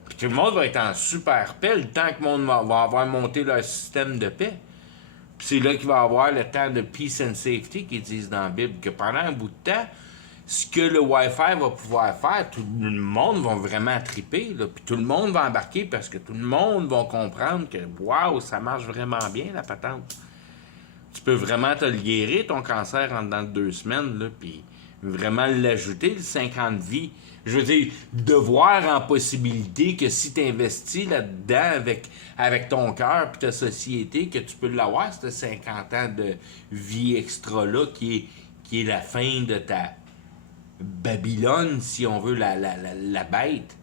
Puis tout le monde va être en super paix le temps que le monde va avoir monté leur système de paix. Puis c'est là qu'il va avoir le temps de peace and safety qu'ils disent dans la Bible. Que pendant un bout de temps, ce que le Wi-Fi va pouvoir faire, tout le monde va vraiment triper. Là. Puis tout le monde va embarquer parce que tout le monde va comprendre que waouh, ça marche vraiment bien la patente. Tu peux vraiment te le guérir, ton cancer, en dedans de 2 semaines, là, puis vraiment l'ajouter, le 50 vies. Je veux dire, de voir en possibilité que si tu investis là-dedans avec ton cœur et ta société, que tu peux l'avoir, ce 50 ans de vie extra-là, qui est la fin de ta Babylone, si on veut, la bête.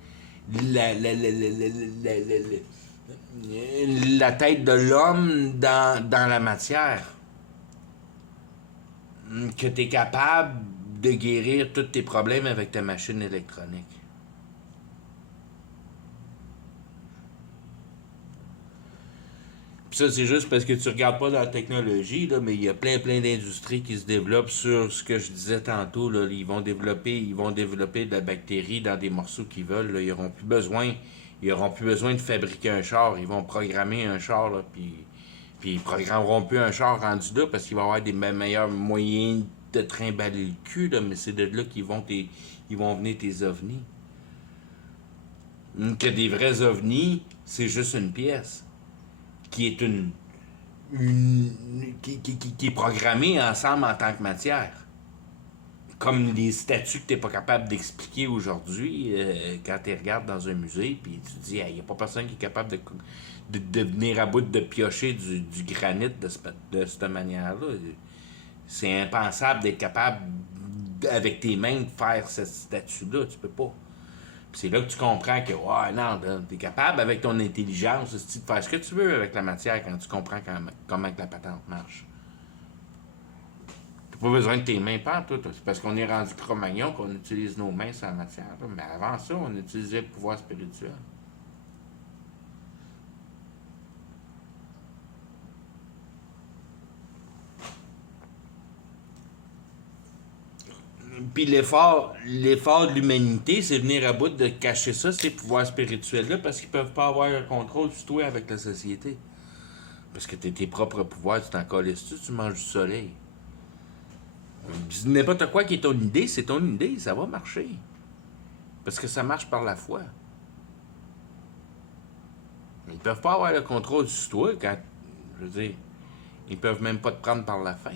La tête de l'homme dans la matière. Que tu es capable de guérir tous tes problèmes avec ta machine électronique. Puis ça, c'est juste parce que tu regardes pas dans la technologie, là, mais il y a plein d'industries qui se développent sur ce que je disais tantôt. Là, ils vont développer de la bactérie dans des morceaux qu'ils veulent. Là, ils n'auront plus besoin de fabriquer un char. Ils vont programmer un char, là, puis ils programmeront plus un char rendu là parce qu'il va y avoir des meilleurs moyens de trimballer le cul, là, mais c'est de là qu'ils vont venir tes ovnis. Que des vrais ovnis, c'est juste une pièce qui est qui est programmée ensemble en tant que matière. Comme les statues que tu n'es pas capable d'expliquer aujourd'hui quand tu regardes dans un musée, puis tu te dis, il n'y a pas personne qui est capable de venir à bout de piocher du granit de cette manière-là. C'est impensable d'être capable, avec tes mains, de faire cette statue-là. Tu peux pas. Puis c'est là que tu comprends que, ouais, non, tu es capable, avec ton intelligence, de faire ce que tu veux avec la matière quand tu comprends comment la patente marche. T'as pas besoin de tes mains, pas tout. C'est parce qu'on est rendu Cro-Magnon qu'on utilise nos mains sur la matière. Là. Mais avant ça, on utilisait le pouvoir spirituel. Puis l'effort de l'humanité, c'est venir à bout de cacher ça, ces pouvoirs spirituels-là, parce qu'ils peuvent pas avoir un contrôle sur toi avec la société. Parce que t'es tes propres pouvoirs, tu t'en calisses tu manges du soleil. N'importe quoi qui est ton idée, c'est ton idée, ça va marcher. Parce que ça marche par la foi. Ils peuvent pas avoir le contrôle sur toi quand, je veux dire, ils peuvent même pas te prendre par la fin.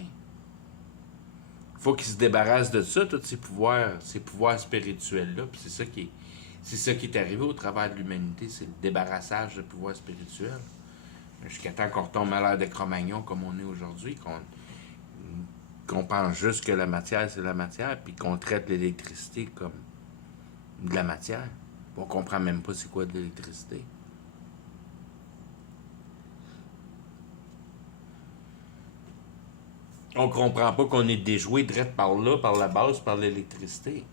Faut qu'ils se débarrassent de ça, tous ces pouvoirs spirituels-là. Puis c'est ça qui est arrivé au travers de l'humanité, c'est le débarrassage de pouvoirs spirituels. Jusqu'à temps qu'on retombe à l'ère de Cro-Magnon comme on est aujourd'hui, qu'on pense juste que la matière, c'est la matière, puis qu'on traite l'électricité comme de la matière. On comprend même pas c'est quoi de l'électricité. On comprend pas qu'on est déjoué direct par là, par la base, par l'électricité.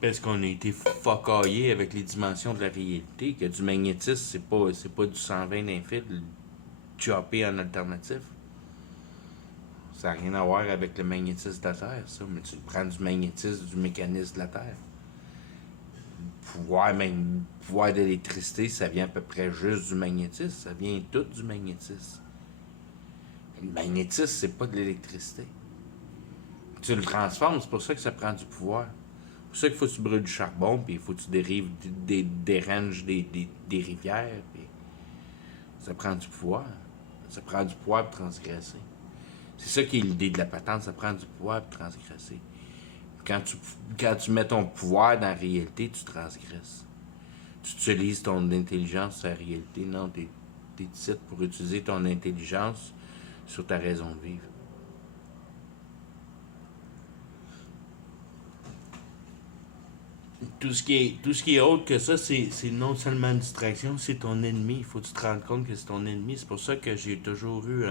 Parce qu'on a été focaillé avec les dimensions de la réalité, que du magnétisme, c'est pas du 120 d'un fil choppé en alternatif. Ça n'a rien à voir avec le magnétisme de la Terre, ça, mais tu prends du magnétisme du mécanisme de la Terre. Le pouvoir d'électricité, ça vient à peu près juste du magnétisme, ça vient tout du magnétisme. Le magnétisme, c'est pas de l'électricité. Tu le transformes, c'est pour ça que ça prend du pouvoir. C'est pour ça qu'il faut que tu brûles du charbon, puis il faut que tu dérives des ranges des rivières, puis ça prend du pouvoir. Ça prend du pouvoir pour transgresser. C'est ça qui est l'idée de la patente, ça prend du pouvoir pour transgresser. Quand tu mets ton pouvoir dans la réalité, tu transgresses. Tu utilises ton intelligence sur la réalité. Non, t'es ici pour utiliser ton intelligence sur ta raison de vivre. Tout ce qui est autre que ça, c'est non seulement une distraction, c'est ton ennemi. Il faut que tu te rendes compte que c'est ton ennemi. C'est pour ça que j'ai toujours eu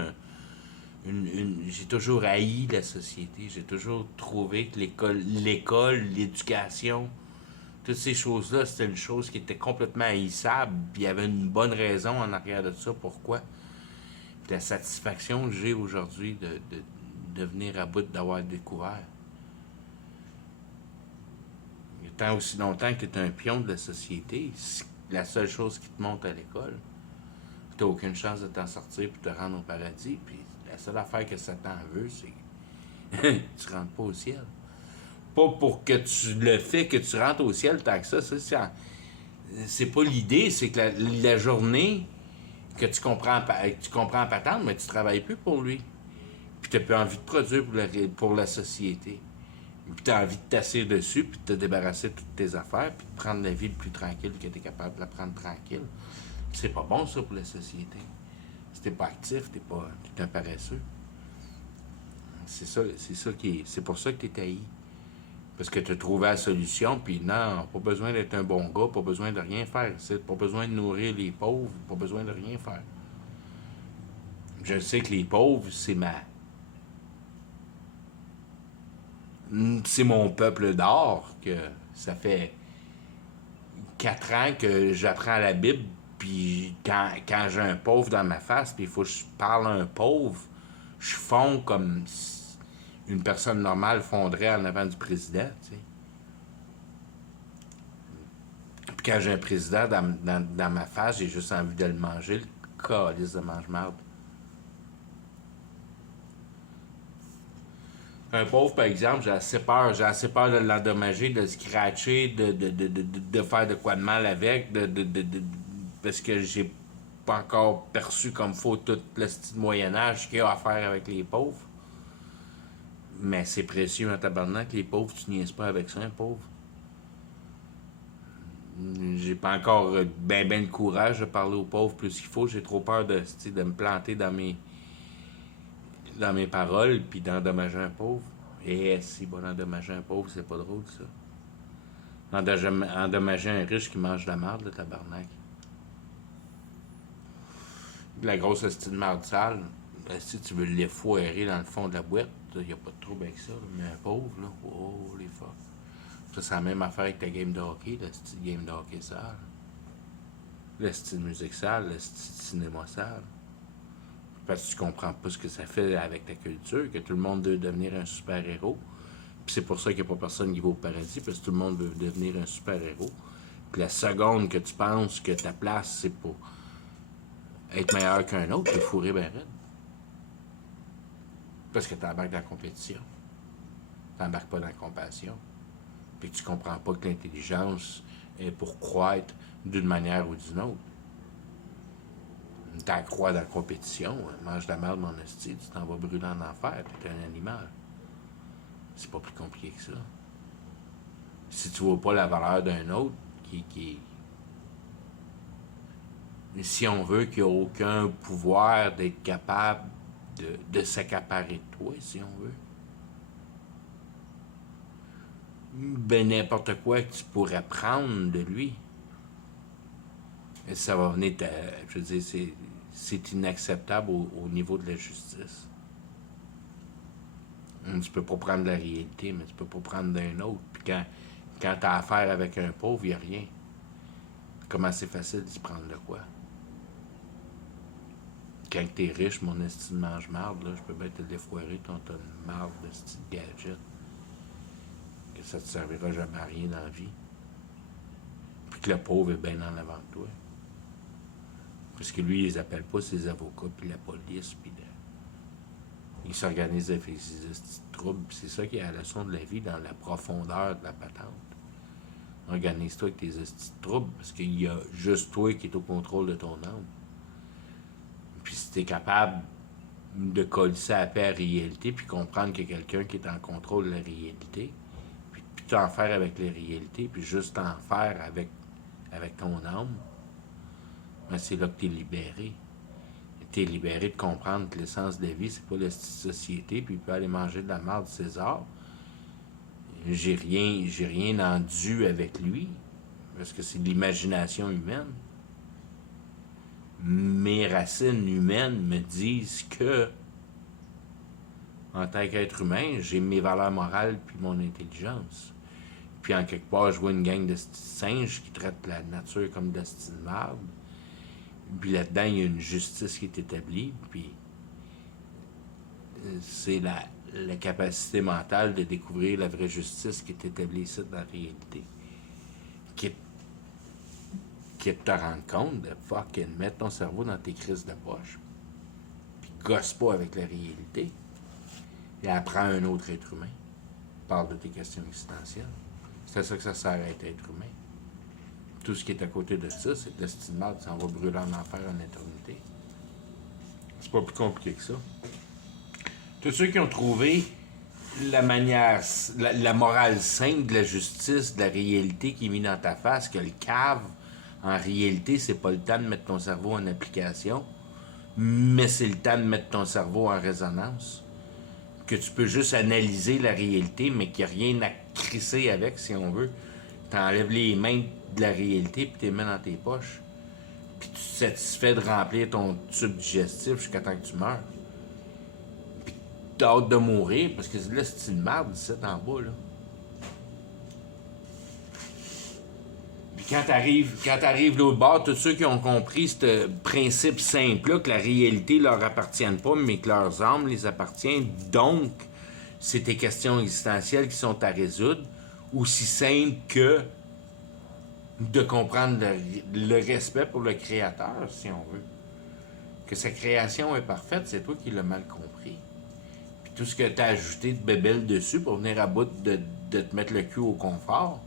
j'ai toujours haï la société. J'ai toujours trouvé que l'école, l'éducation, toutes ces choses-là, c'était une chose qui était complètement haïssable. Puis il y avait une bonne raison en arrière de ça. Pourquoi? Puis la satisfaction que j'ai aujourd'hui de venir à bout d'avoir découvert. Tant aussi longtemps que tu es un pion de la société, c'est la seule chose qui te monte à l'école. Tu n'as aucune chance de t'en sortir et de te rendre au paradis. Puis la seule affaire que Satan veut, c'est que tu rentres pas au ciel. Pas pour que tu le fais que tu rentres au ciel tant que ça. C'est pas l'idée, c'est que la journée que tu comprends patente, mais tu travailles plus pour lui. Puis tu n'as plus envie de produire pour la société. Puis tu as envie de t'asseoir dessus, puis de te débarrasser de toutes tes affaires, puis de prendre la vie le plus tranquille que tu es capable de la prendre tranquille. Puis c'est pas bon, ça, pour la société. Si t'es pas actif, t'es un paresseux. C'est pour ça que t'es haï. Parce que tu as trouvé la solution, puis non, pas besoin d'être un bon gars, pas besoin de rien faire. Pas besoin de nourrir les pauvres, pas besoin de rien faire. Je sais que les pauvres, c'est mon peuple d'or, que ça fait 4 ans que j'apprends la Bible, puis quand j'ai un pauvre dans ma face, puis il faut que je parle à un pauvre, je fonds comme une personne normale fondrait en avant du président, tu sais. Puis quand j'ai un président dans ma face, j'ai juste envie de le manger, le calice de mange-marde. Un pauvre, par exemple, j'ai assez peur de l'endommager, de le scratcher, de faire de quoi de mal avec, parce que j'ai pas encore perçu comme faut tout le style Moyen-Âge qu'il y a à faire avec les pauvres. Mais c'est précieux en tabarnak, les pauvres, tu niaises pas avec ça, un pauvre. J'ai pas encore ben le courage de parler aux pauvres plus qu'il faut. J'ai trop peur de me planter dans mes paroles puis d'endommager un pauvre. Et si bon, endommager un pauvre, c'est pas drôle, ça. Endommager un riche qui mange de la merde, le tabarnak. La grosse hostie de marde sale, si tu veux l'effoirer dans le fond de la boîte, il n'y a pas de trouble avec ça. Mais un pauvre, là, oh les fuck. Ça, c'est la même affaire avec ta game de hockey, la style game de hockey sale. Le style musique sale, le style cinéma sale. Parce que tu comprends pas ce que ça fait avec ta culture, que tout le monde veut devenir un super-héros. Puis c'est pour ça qu'il n'y a pas personne qui va au paradis, parce que tout le monde veut devenir un super-héros. Puis la seconde que tu penses que ta place, c'est pour être meilleur qu'un autre, t'es fourré ben raide. Parce que t'embarques dans la compétition. T'embarques pas dans la compassion. Puis tu comprends pas que l'intelligence est pour croître d'une manière ou d'une autre. T'en crois dans la compétition, mange de la merde, mon esti, tu t'en vas brûler en enfer, t'es un animal. C'est pas plus compliqué que ça. Si tu vois pas la valeur d'un autre, si on veut qu'il n'y ait aucun pouvoir d'être capable de s'accaparer de toi, si on veut, ben n'importe quoi que tu pourrais prendre de lui, ça va venir, je veux dire, c'est inacceptable au niveau de la justice. Tu peux pas prendre la réalité, mais tu peux pas prendre d'un autre. Puis quand t'as affaire avec un pauvre, il n'y a rien. Comment c'est facile d'y prendre de quoi? Quand t'es riche, mon esti de mange-marde, là, je peux bien te défoirer ton tonne de marde de style gadget. Que ça te servira jamais à rien dans la vie. Puis que le pauvre est bien en avant de toi. Parce que lui, ils appellent pas ses avocats, puis la police, puis il s'organise avec ses petits troubles. C'est ça qui est la leçon de la vie, dans la profondeur de la patente. Organise-toi avec tes petits troubles, parce qu'il y a juste toi qui est au contrôle de ton âme. Puis si t'es capable de coller ça à la réalité, puis comprendre qu'il y a quelqu'un qui est en contrôle de la réalité, plus t'en faire avec les réalités, puis juste t'en faire avec ton âme, ben c'est là que t'es libéré. T'es libéré de comprendre que l'essence de la vie, c'est pas la société, puis il peut aller manger de la merde César. J'ai rien en dû avec lui, parce que c'est de l'imagination humaine. Mes racines humaines me disent que, en tant qu'être humain, j'ai mes valeurs morales puis mon intelligence. Puis en quelque part, je vois une gang de singes qui traitent la nature comme de de marde. Puis là-dedans, il y a une justice qui est établie, puis c'est la capacité mentale de découvrir la vraie justice qui est établie ici dans la réalité. Qui est de te rendre compte de fucking mettre ton cerveau dans tes crises de poche, puis gosse pas avec la réalité, et apprends un autre être humain. Parle de tes questions existentielles. C'est à ça que ça sert à être humain. Tout ce qui est à côté de ça, c'est de l'estime de marde, ça va brûler en enfer en éternité. C'est pas plus compliqué que ça. Tous ceux qui ont trouvé la manière, la morale sainte de la justice, de la réalité qui est mise dans ta face, que le cave, en réalité, c'est pas le temps de mettre ton cerveau en application, mais c'est le temps de mettre ton cerveau en résonance. Que tu peux juste analyser la réalité, mais qu'il n'y a rien à crisser avec, si on veut. T'enlèves les mains de la réalité, puis tu les mets dans tes poches. Puis tu te satisfais de remplir ton tube digestif jusqu'à temps que tu meurs. Puis t'as hâte de mourir, parce que là, c'est une merde, ici, en bas, là. Puis quand t'arrives de l'autre bord, tous ceux qui ont compris ce principe simple-là, que la réalité leur appartienne pas, mais que leurs âmes les appartiennent, donc, c'est tes questions existentielles qui sont à résoudre, aussi simple que de comprendre le respect pour le Créateur, si on veut. Que sa création est parfaite, c'est toi qui l'as mal compris. Puis tout ce que tu as ajouté de bébelle dessus pour venir à bout de te mettre le cul au confort,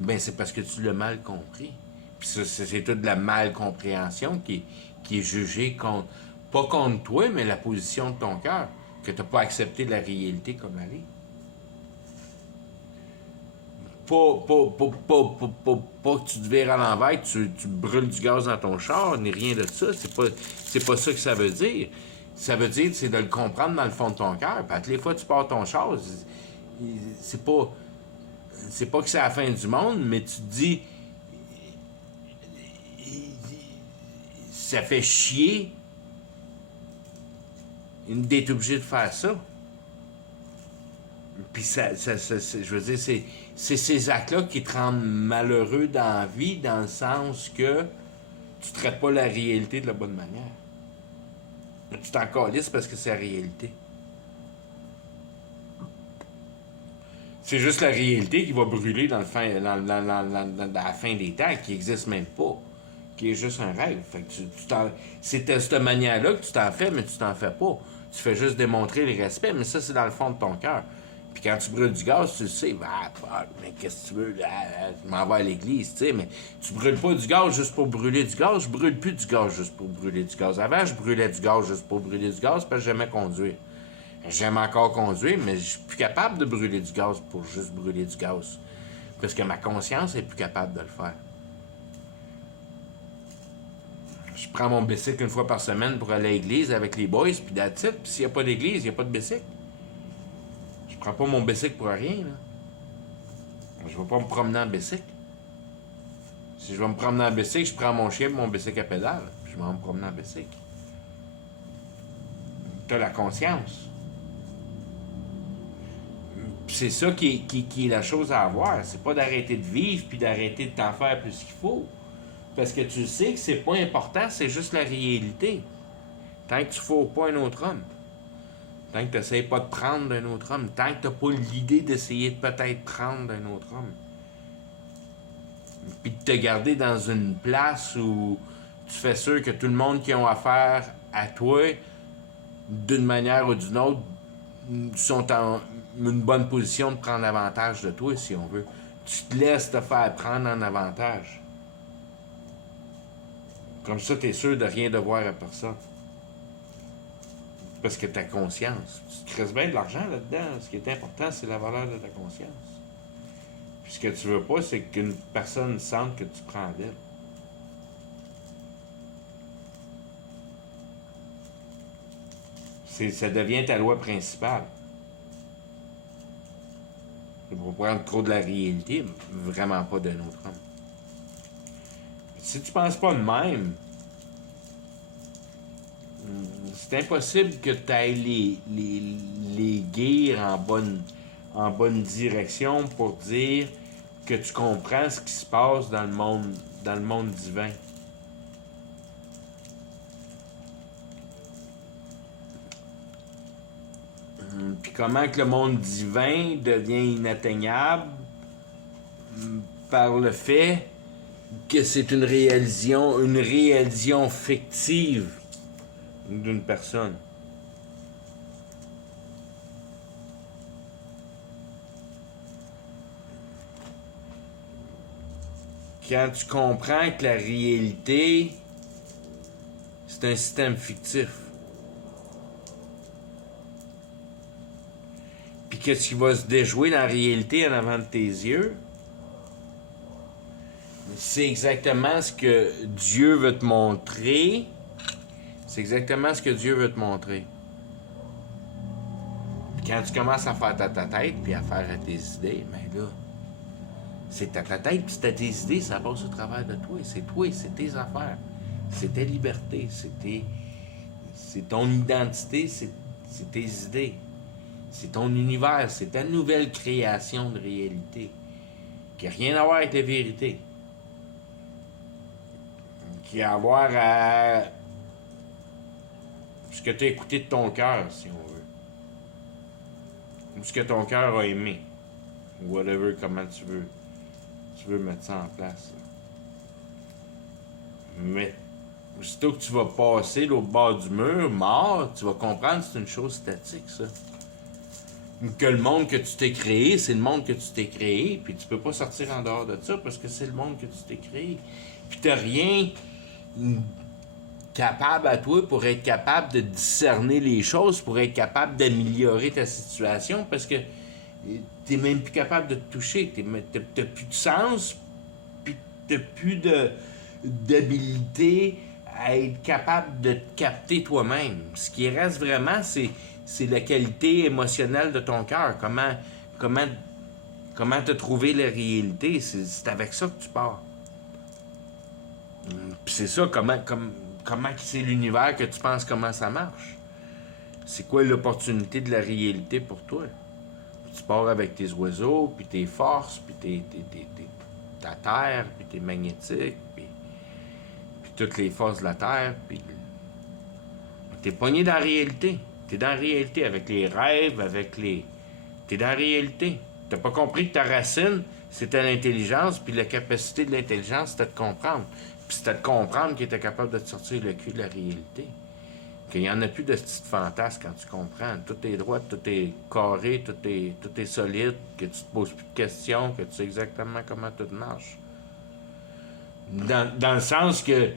ben c'est parce que tu l'as mal compris. Puis ça, c'est toute de la mal-compréhension qui est jugée contre, pas contre toi, mais la position de ton cœur, que tu n'as pas accepté la réalité comme elle est. Pas que tu te vires à l'envers, que tu brûles du gaz dans ton char, ni rien de ça. C'est pas ça que ça veut dire. Ça veut dire, c'est de le comprendre dans le fond de ton cœur. Puis à toutes les fois que tu pars ton char, c'est pas que c'est la fin du monde, mais tu te dis, ça fait chier d'être obligé de faire ça. Puis je veux dire, c'est ces actes-là qui te rendent malheureux dans la vie, dans le sens que tu traites pas la réalité de la bonne manière. Tu t'en calisses parce que c'est la réalité. C'est juste la réalité qui va brûler dans la fin des temps, qui n'existe même pas, qui est juste un rêve. Fait que c'est de cette manière-là que tu t'en fais, mais tu t'en fais pas. Tu fais juste démontrer le respect, mais ça, c'est dans le fond de ton cœur. Puis quand tu brûles du gaz, tu le sais, fuck, mais qu'est-ce que tu veux, je m'en vais à l'église, tu sais, mais tu brûles pas du gaz juste pour brûler du gaz, je brûle plus du gaz juste pour brûler du gaz. Avant, je brûlais du gaz juste pour brûler du gaz parce que j'aimais conduire. J'aime encore conduire, mais je suis plus capable de brûler du gaz pour juste brûler du gaz. Parce que ma conscience est plus capable de le faire. Je prends mon bicycle une fois par semaine pour aller à l'église avec les boys, puis that's it. Puis s'il n'y a pas d'église, il n'y a pas de bicycle. Je prends pas mon bicycle pour rien, là. Je vais pas me promener en bicycle. Si je vais me promener en bicycle, je prends mon chien et mon bicycle à pédale. Puis je vais me promener en bicycle. T'as la conscience. C'est ça qui est la chose à avoir. C'est pas d'arrêter de vivre puis d'arrêter de t'en faire plus qu'il faut. Parce que tu sais que c'est pas important, c'est juste la réalité. Tant que tu ne fous pas un autre homme. Tant que tu n'essayes pas de prendre d'un autre homme. Tant que tu n'as pas l'idée d'essayer de peut-être prendre d'un autre homme. Puis de te garder dans une place où tu fais sûr que tout le monde qui a affaire à toi, d'une manière ou d'une autre, sont en une bonne position de prendre avantage de toi, si on veut. Tu te laisses te faire prendre en avantage. Comme ça, tu es sûr de rien devoir à personne. Parce que ta conscience, tu te crées bien de l'argent là-dedans. Ce qui est important, c'est la valeur de ta conscience. Puis ce que tu veux pas, c'est qu'une personne sente que tu prends d'elle. Ça devient ta loi principale. Pour prendre trop de la réalité, vraiment pas d'un autre homme. Si tu penses pas de même, c'est impossible que tu ailles les guides en bonne direction pour dire que tu comprends ce qui se passe dans le monde divin. Puis comment que le monde divin devient inatteignable par le fait que c'est une réalisation fictive d'une personne. Quand tu comprends que la réalité, c'est un système fictif. Puis que ce qui va se déjouer dans la réalité en avant de tes yeux, c'est exactement ce que Dieu veut te montrer. C'est exactement ce que Dieu veut te montrer. Puis quand tu commences à faire ta tête, puis à faire à tes idées, ben là, c'est ta tête, puis c'est tes idées, ça passe au travers de toi. C'est tes affaires. C'est ta liberté. C'est ton identité, c'est tes idées. C'est ton univers, c'est ta nouvelle création de réalité. Qui n'a rien à voir avec la vérité. Qui a à voir à ce que tu as écouté de ton cœur, si on veut. Ou ce que ton cœur a aimé. Whatever, comment tu veux mettre ça en place. Mais aussitôt que tu vas passer l'autre bord du mur, mort, tu vas comprendre que c'est une chose statique, ça. Que le monde que tu t'es créé, c'est le monde que tu t'es créé, puis tu peux pas sortir en dehors de ça parce que c'est le monde que tu t'es créé. Puis t'as rien capable à toi pour être capable de discerner les choses, pour être capable d'améliorer ta situation, parce que t'es même plus capable de te toucher, t'as plus de sens, puis t'as plus d'habilité à être capable de te capter toi-même. Ce qui reste vraiment, c'est la qualité émotionnelle de ton cœur. Comment te trouver la réalité, c'est avec ça que tu pars. Puis c'est ça, comment c'est l'univers que tu penses comment ça marche. C'est quoi l'opportunité de la réalité pour toi? Puis tu pars avec tes oiseaux, puis tes forces, puis ta terre, puis tes magnétiques, puis toutes les forces de la terre, puis t'es pogné dans la réalité. T'es dans la réalité avec les rêves, T'es dans la réalité. T'as pas compris que ta racine, c'était l'intelligence, puis la capacité de l'intelligence, c'était de comprendre. Puis c'était de comprendre qu'il était capable de te sortir le cul de la réalité. Qu'il n'y en a plus de petites fantasmes quand tu comprends. Tout est droit, tout est carré, tout est solide, que tu te poses plus de questions, que tu sais exactement comment tout marche. Dans le sens que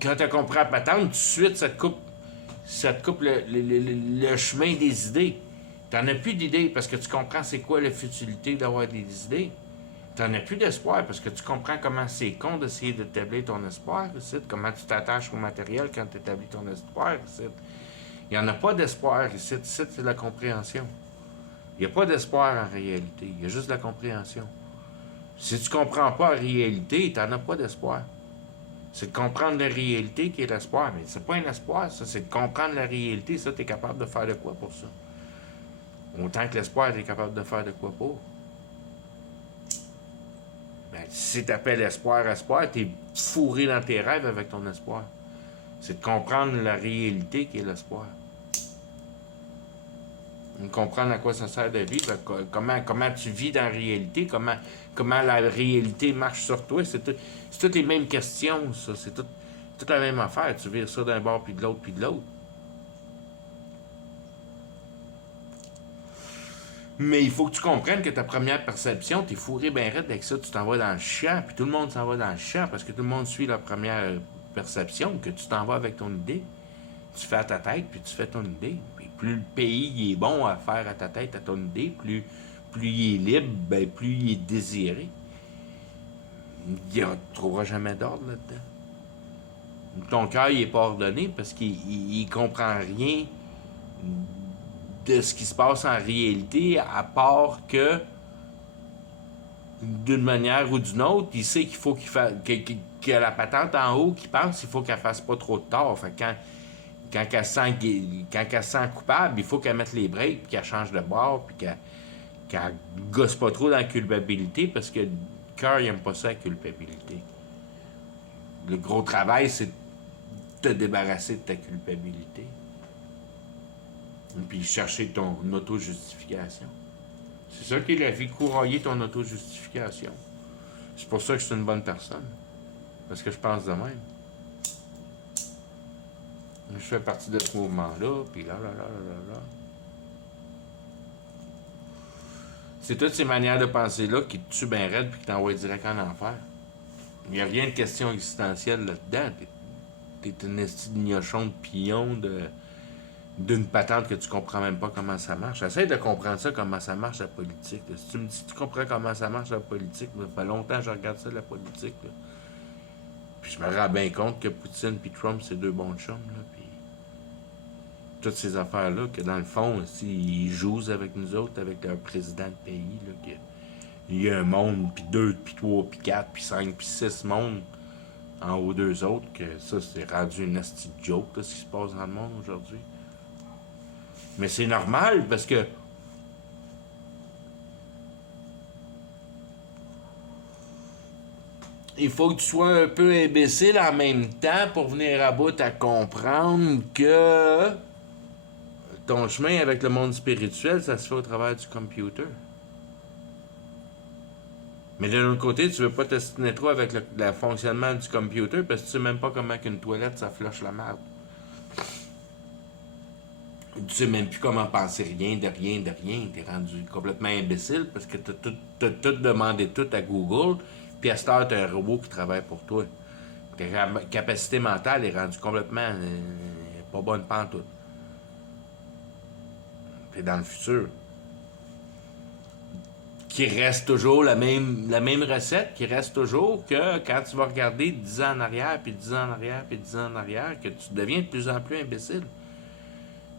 quand tu as compris la patente, tout de suite, ça te coupe le chemin des idées. Tu n'en as plus d'idées parce que tu comprends c'est quoi la futilité d'avoir des idées. Tu n'en as plus d'espoir parce que tu comprends comment c'est con d'essayer d'établir ton espoir ici, comment tu t'attaches au matériel quand tu établis ton espoir ici. Il n'y en a pas d'espoir ici, c'est la compréhension. Il n'y a pas d'espoir en réalité, il y a juste la compréhension. Si tu ne comprends pas la réalité, tu n'en as pas d'espoir. C'est de comprendre la réalité qui est l'espoir. Mais c'est pas un espoir, ça. C'est de comprendre la réalité. Ça, tu es capable de faire de quoi pour ça? Autant que l'espoir, tu es capable de faire de quoi pour? Ben, si tu appelles espoir, tu es fourré dans tes rêves avec ton espoir. C'est de comprendre la réalité qui est l'espoir. Comprendre à quoi ça sert de vivre, comment tu vis dans la réalité, comment la réalité marche sur toi. C'est toutes les mêmes questions, ça. C'est toute la même affaire. Tu vires ça d'un bord, puis de l'autre, puis de l'autre. Mais il faut que tu comprennes que ta première perception, t'es fourré bien raide avec ça, tu t'en vas dans le champ, puis tout le monde s'en va dans le champ, parce que tout le monde suit leur première perception, que tu t'en vas avec ton idée. Tu fais à ta tête, puis tu fais ton idée. Puis plus le pays est bon à faire à ta tête, à ton idée, plus il est libre, ben plus il est désiré. Il ne trouvera jamais d'ordre là-dedans. Ton cœur, il est pas ordonné parce qu'il comprend rien de ce qui se passe en réalité, à part que, d'une manière ou d'une autre, il sait qu'il faut qu'il fasse. Que la patente en haut qui pense, il faut qu'elle fasse pas trop de tort. Fait que quand elle se sent coupable, il faut qu'elle mette les breaks, puis qu'elle change de bord, puis qu'elle gosse pas trop dans la culpabilité, parce que le cœur, il aime pas ça, la culpabilité. Le gros travail, c'est de te débarrasser de ta culpabilité. Puis chercher ton auto-justification. C'est ça qui est la vie, courailler ton auto-justification. C'est pour ça que je suis une bonne personne. Parce que je pense de même. Je fais partie de ce mouvement-là, puis là. C'est toutes ces manières de penser-là qui te tuent bien raide puis qui t'envoient direct en enfer. Il n'y a rien de question existentielle là-dedans. T'es une esti de gnochon de pion d'une patente que tu comprends même pas comment ça marche. Essaye de comprendre ça, comment ça marche la politique. Là. Si tu me dis que tu comprends comment ça marche la politique, ça fait longtemps que je regarde ça, la politique. Là. Puis je me rends bien compte que Poutine et Trump, c'est deux bons chums. Là, puis toutes ces affaires-là, que dans le fond, ils jouent avec nous autres, avec leur président de pays, là, il y a un monde, puis deux, puis trois, puis quatre, puis cinq, puis six mondes en haut d'eux autres, que ça, c'est rendu une nasty joke, là, ce qui se passe dans le monde aujourd'hui. Mais c'est normal, parce que il faut que tu sois un peu imbécile en même temps pour venir à bout à comprendre que ton chemin avec le monde spirituel, ça se fait au travers du computer. Mais de l'autre côté, tu veux pas t'ostiner trop avec le fonctionnement du computer parce que tu sais même pas comment qu'une toilette, ça flush la merde. Tu sais même plus comment penser rien, de rien, de rien. T'es rendu complètement imbécile parce que t'as tout demandé tout à Google, puis à cette heure, t'as un robot qui travaille pour toi. Ta capacité mentale est rendue complètement pas bonne pantoute. T'es dans le futur. Qui reste toujours la même recette, qui reste toujours que quand tu vas regarder 10 ans en arrière, puis 10 ans en arrière, puis 10 ans en arrière, que tu deviens de plus en plus imbécile.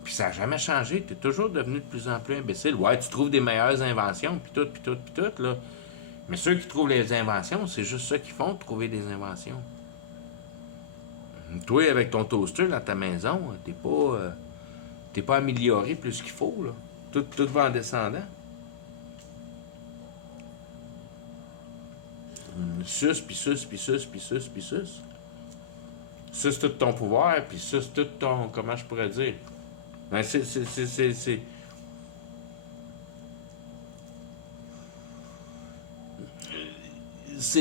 Puis ça n'a jamais changé, tu es toujours devenu de plus en plus imbécile. Ouais, tu trouves des meilleures inventions, puis tout, là. Mais ceux qui trouvent les inventions, c'est juste ceux qui font trouver des inventions. Toi, avec ton toaster dans ta maison, t'es pas amélioré plus qu'il faut, là. Tout va en descendant. Sus, puis sus, puis sus, puis sus, puis sus. Sus tout ton pouvoir, puis sus tout ton... Comment je pourrais dire? Ben, c'est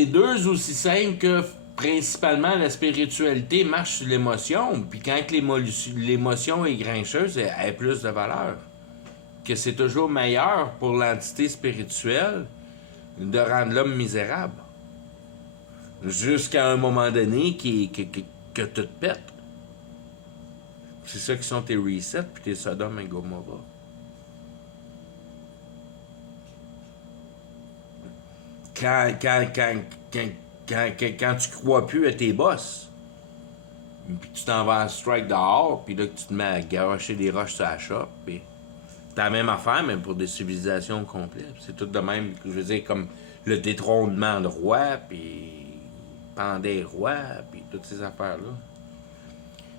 deux aussi simples que principalement la spiritualité marche sur l'émotion, puis quand l'émotion est grincheuse, elle a plus de valeur. Que c'est toujours meilleur pour l'entité spirituelle de rendre l'homme misérable. Jusqu'à un moment donné que tout pète. C'est ça qui sont tes resets puis tes Sodome et Gomorrah. Quand tu crois plus à tes boss, puis tu t'en vas à strike dehors, puis là que tu te mets à garocher des roches sur la shop, puis t'as la même affaire, même pour des civilisations complètes. C'est tout de même, je veux dire, comme le détrônement de roi, puis Pandé roi, puis toutes ces affaires-là.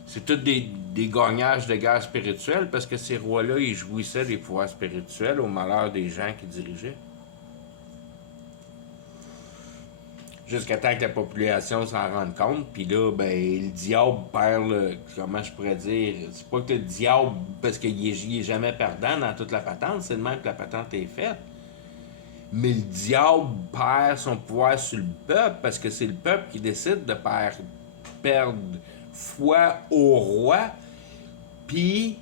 C'est tout des gagnages de guerre spirituelle parce que ces rois-là, ils jouissaient des pouvoirs spirituels au malheur des gens qui dirigeaient. Jusqu'à temps que la population s'en rende compte, puis là, ben, le diable perd le... Comment je pourrais dire? C'est pas que le diable, parce qu'il est jamais perdant dans toute la patente, c'est de même que la patente est faite. Mais le diable perd son pouvoir sur le peuple parce que c'est le peuple qui décide de perdre foi au roi. Puis,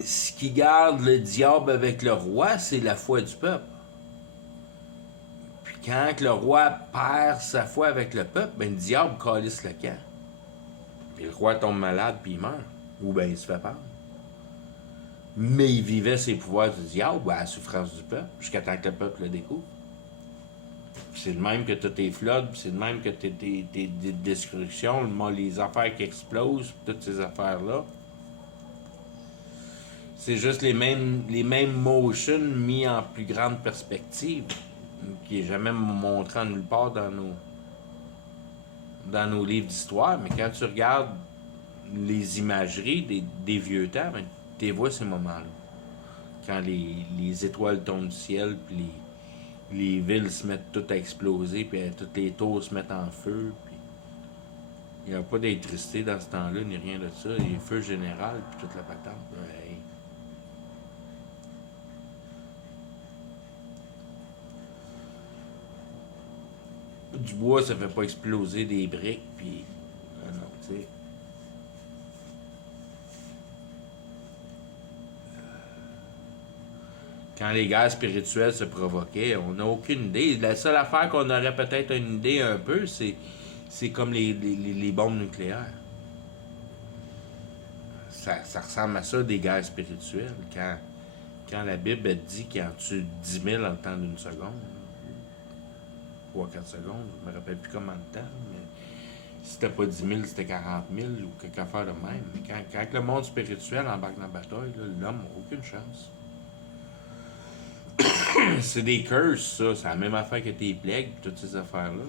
ce qui garde le diable avec le roi, c'est la foi du peuple. Puis quand le roi perd sa foi avec le peuple, ben le diable calisse le camp. Puis le roi tombe malade puis il meurt. Ou ben il se fait perdre. mais il vivait ses pouvoirs du diable à la souffrance du peuple, jusqu'à temps que le peuple le découvre. Puis c'est de même que tu as tes floods, puis c'est de même que tu as tes destructions, les affaires qui explosent, toutes ces affaires-là. C'est juste les mêmes motions mis en plus grande perspective, qui est jamais montré en nulle part dans nos livres d'histoire. Mais quand tu regardes les imageries des vieux temps, ben, tu vois ces moments-là. Quand les étoiles tombent du ciel, puis les villes se mettent toutes à exploser, puis toutes les tours se mettent en feu, puis il n'y a pas d'électricité dans ce temps-là, ni rien de ça. Les feux généraux, puis toute la patente. Hey. Du bois, ça fait pas exploser des briques, puis... Ah non, tu sais... Quand les guerres spirituelles se provoquaient, on n'a aucune idée. La seule affaire qu'on aurait peut-être une idée un peu, c'est comme les bombes nucléaires. Ça ressemble à ça, des guerres spirituelles. Quand la Bible dit qu'il en tue 10 000 en le temps d'une seconde, 3-4 secondes, je me rappelle plus comment de temps, mais si c'était pas 10 000, c'était 40 000 ou quelque affaire de même. Mais quand le monde spirituel embarque dans la bataille, l'homme n'a aucune chance. C'est des curses, ça. C'est la même affaire que tes plaies, toutes ces affaires-là.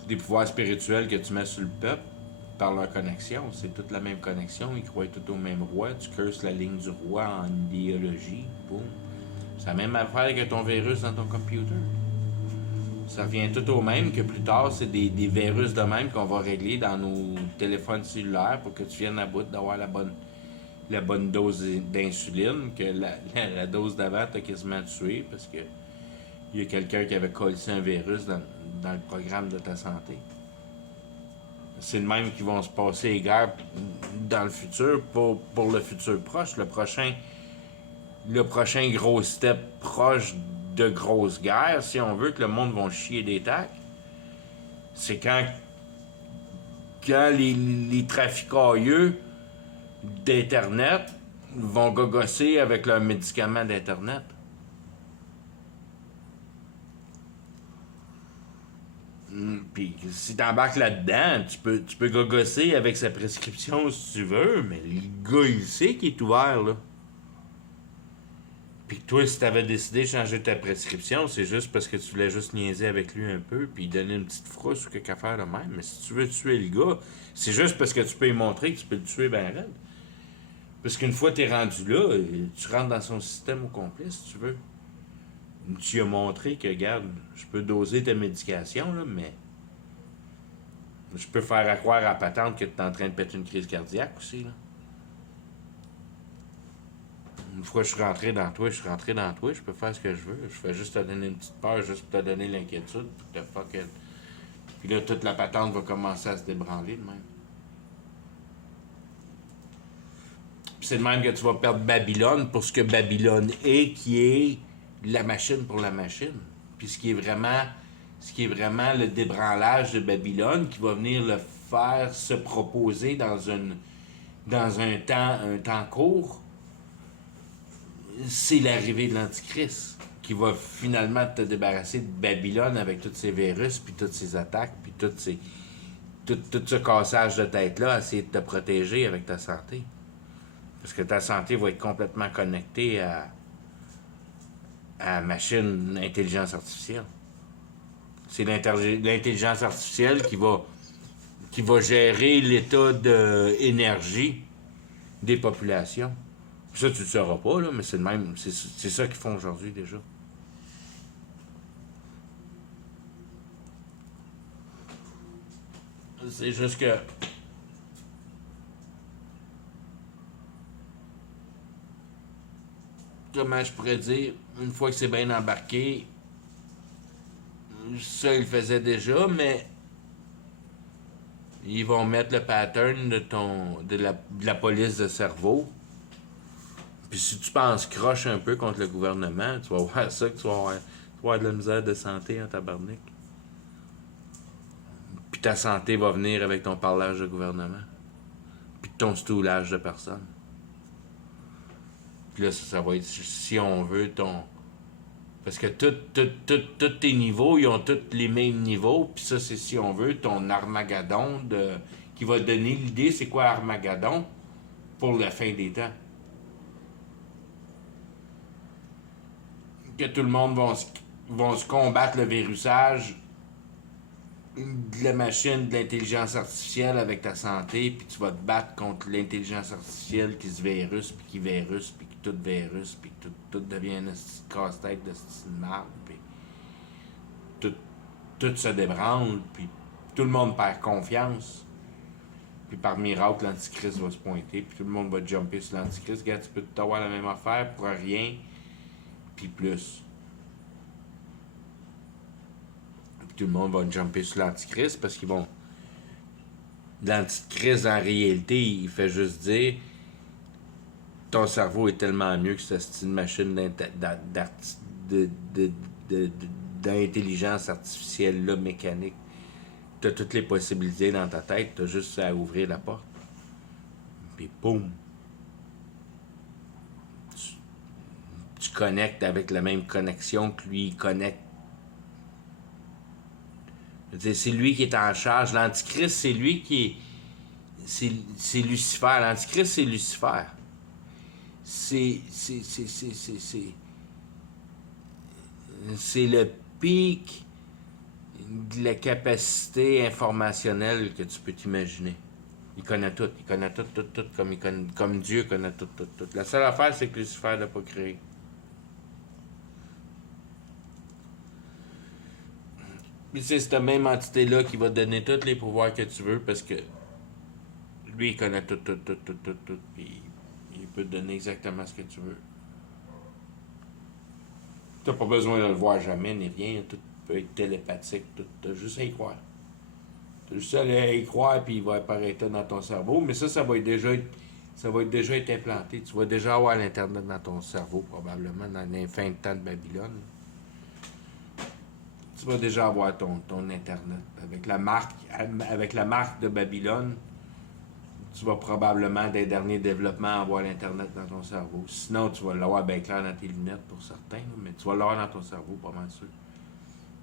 C'est des pouvoirs spirituels que tu mets sur le peuple par leur connexion. C'est toute la même connexion. Ils croient tout au même roi. Tu curses la ligne du roi en idéologie. Boum. C'est la même affaire que ton virus dans ton computer. Ça revient tout au même que plus tard, c'est des virus de même qu'on va régler dans nos téléphones cellulaires pour que tu viennes à bout d'avoir la bonne dose d'insuline, que la dose d'avant t'a quasiment tué parce que il y a quelqu'un qui avait collé un virus dans le programme de ta santé. C'est le même qui vont se passer les guerres dans le futur, pour le futur proche. Le prochain gros step proche de grosse guerre, si on veut que le monde va chier des tacs, c'est quand les trafiquailleux d'Internet vont gogosser avec leurs médicaments d'Internet. Puis si t'embarques là-dedans, tu peux gogosser avec sa prescription si tu veux, mais le gars, il sait qu'il est ouvert, là. Puis toi, si t'avais décidé de changer ta prescription, c'est juste parce que tu voulais juste niaiser avec lui un peu, puis donner une petite frousse ou quelque affaire de même. Mais si tu veux tuer le gars, c'est juste parce que tu peux lui montrer que tu peux le tuer ben raide. Parce qu'une fois que t'es rendu là, tu rentres dans son système au complet, si tu veux. Tu as montré que, regarde, je peux doser ta médication, là, mais je peux faire à croire à la patente que tu es en train de péter une crise cardiaque aussi, là. Une fois que je suis rentré dans toi, je peux faire ce que je veux. Je fais juste te donner une petite peur, juste pour te donner l'inquiétude, pour te fuck it. Puis là, toute la patente va commencer à se débranler de même. Puis c'est de même que tu vas perdre Babylone pour ce que Babylone est, qui est la machine pour la machine. Puis ce qui est vraiment le débranlage de Babylone qui va venir le faire se proposer dans un temps court, c'est l'arrivée de l'Antichrist qui va finalement te débarrasser de Babylone avec tous ces virus, puis toutes ces attaques, puis tout ce cassage de tête-là, essayer de te protéger avec ta santé. Parce que ta santé va être complètement connectée à la machine intelligence artificielle. C'est l'intelligence artificielle qui va gérer l'état d'énergie des populations. Ça, tu ne le sauras pas, là, mais c'est le même. C'est ça qu'ils font aujourd'hui déjà. C'est juste que. Comment je pourrais dire, une fois que c'est bien embarqué, ça, ils le faisaient déjà, mais ils vont mettre le pattern de la police de cerveau. Puis si tu penses croche un peu contre le gouvernement, tu vas voir ça, que tu vas avoir de la misère de santé en tabarnak. Puis ta santé va venir avec ton parlage de gouvernement. Puis ton stoulage de personnes. Puis là, ça va être, si on veut, ton... Parce que tous tes niveaux, ils ont tous les mêmes niveaux. Puis ça, c'est, si on veut, ton Armageddon qui va donner l'idée, c'est quoi Armageddon pour la fin des temps. Que tout le monde va se combattre le virusage de la machine, de l'intelligence artificielle avec ta santé, puis tu vas te battre contre l'intelligence artificielle qui se virus, puis qui virus, puis qui tout virus, puis que tout devient un casse-tête de style de marde, puis tout se débranle, puis tout le monde perd confiance. Puis par miracle, l'Antichrist va se pointer, puis tout le monde va jumper sur l'Antichrist. Regarde, tu peux t'avoir la même affaire pour rien, puis plus. Puis tout le monde va jumper sur l'Antichrist parce qu'ils vont. L'Antichrist, en réalité, il fait juste dire ton cerveau est tellement mieux que c'est une machine d'intelligence artificielle là, mécanique. Tu as toutes les possibilités dans ta tête, tu as juste à ouvrir la porte. Puis boum! Tu connectes avec la même connexion que lui il connecte. C'est lui qui est en charge. L'Antichrist, c'est lui qui est. C'est Lucifer. L'Antichrist, c'est Lucifer. C'est le pic de la capacité informationnelle que tu peux t'imaginer. Il connaît tout, comme Dieu connaît tout. La seule affaire, c'est que Lucifer l'a pas créé. Puis c'est cette même entité-là qui va te donner tous les pouvoirs que tu veux parce que lui, il connaît tout, puis il peut te donner exactement ce que tu veux. T'as pas besoin de le voir jamais, ni rien, tout peut être télépathique, t'as juste à y croire. T'as juste à y croire, puis il va apparaître dans ton cerveau, mais ça va déjà être implanté. Tu vas déjà avoir l'Internet dans ton cerveau, probablement, dans les fins de temps de Babylone. Tu vas déjà avoir ton Internet. Avec la marque de Babylone, tu vas probablement, des derniers développements, avoir l'Internet dans ton cerveau. Sinon, tu vas l'avoir bien clair dans tes lunettes pour certains, mais tu vas l'avoir dans ton cerveau, pas mal sûr.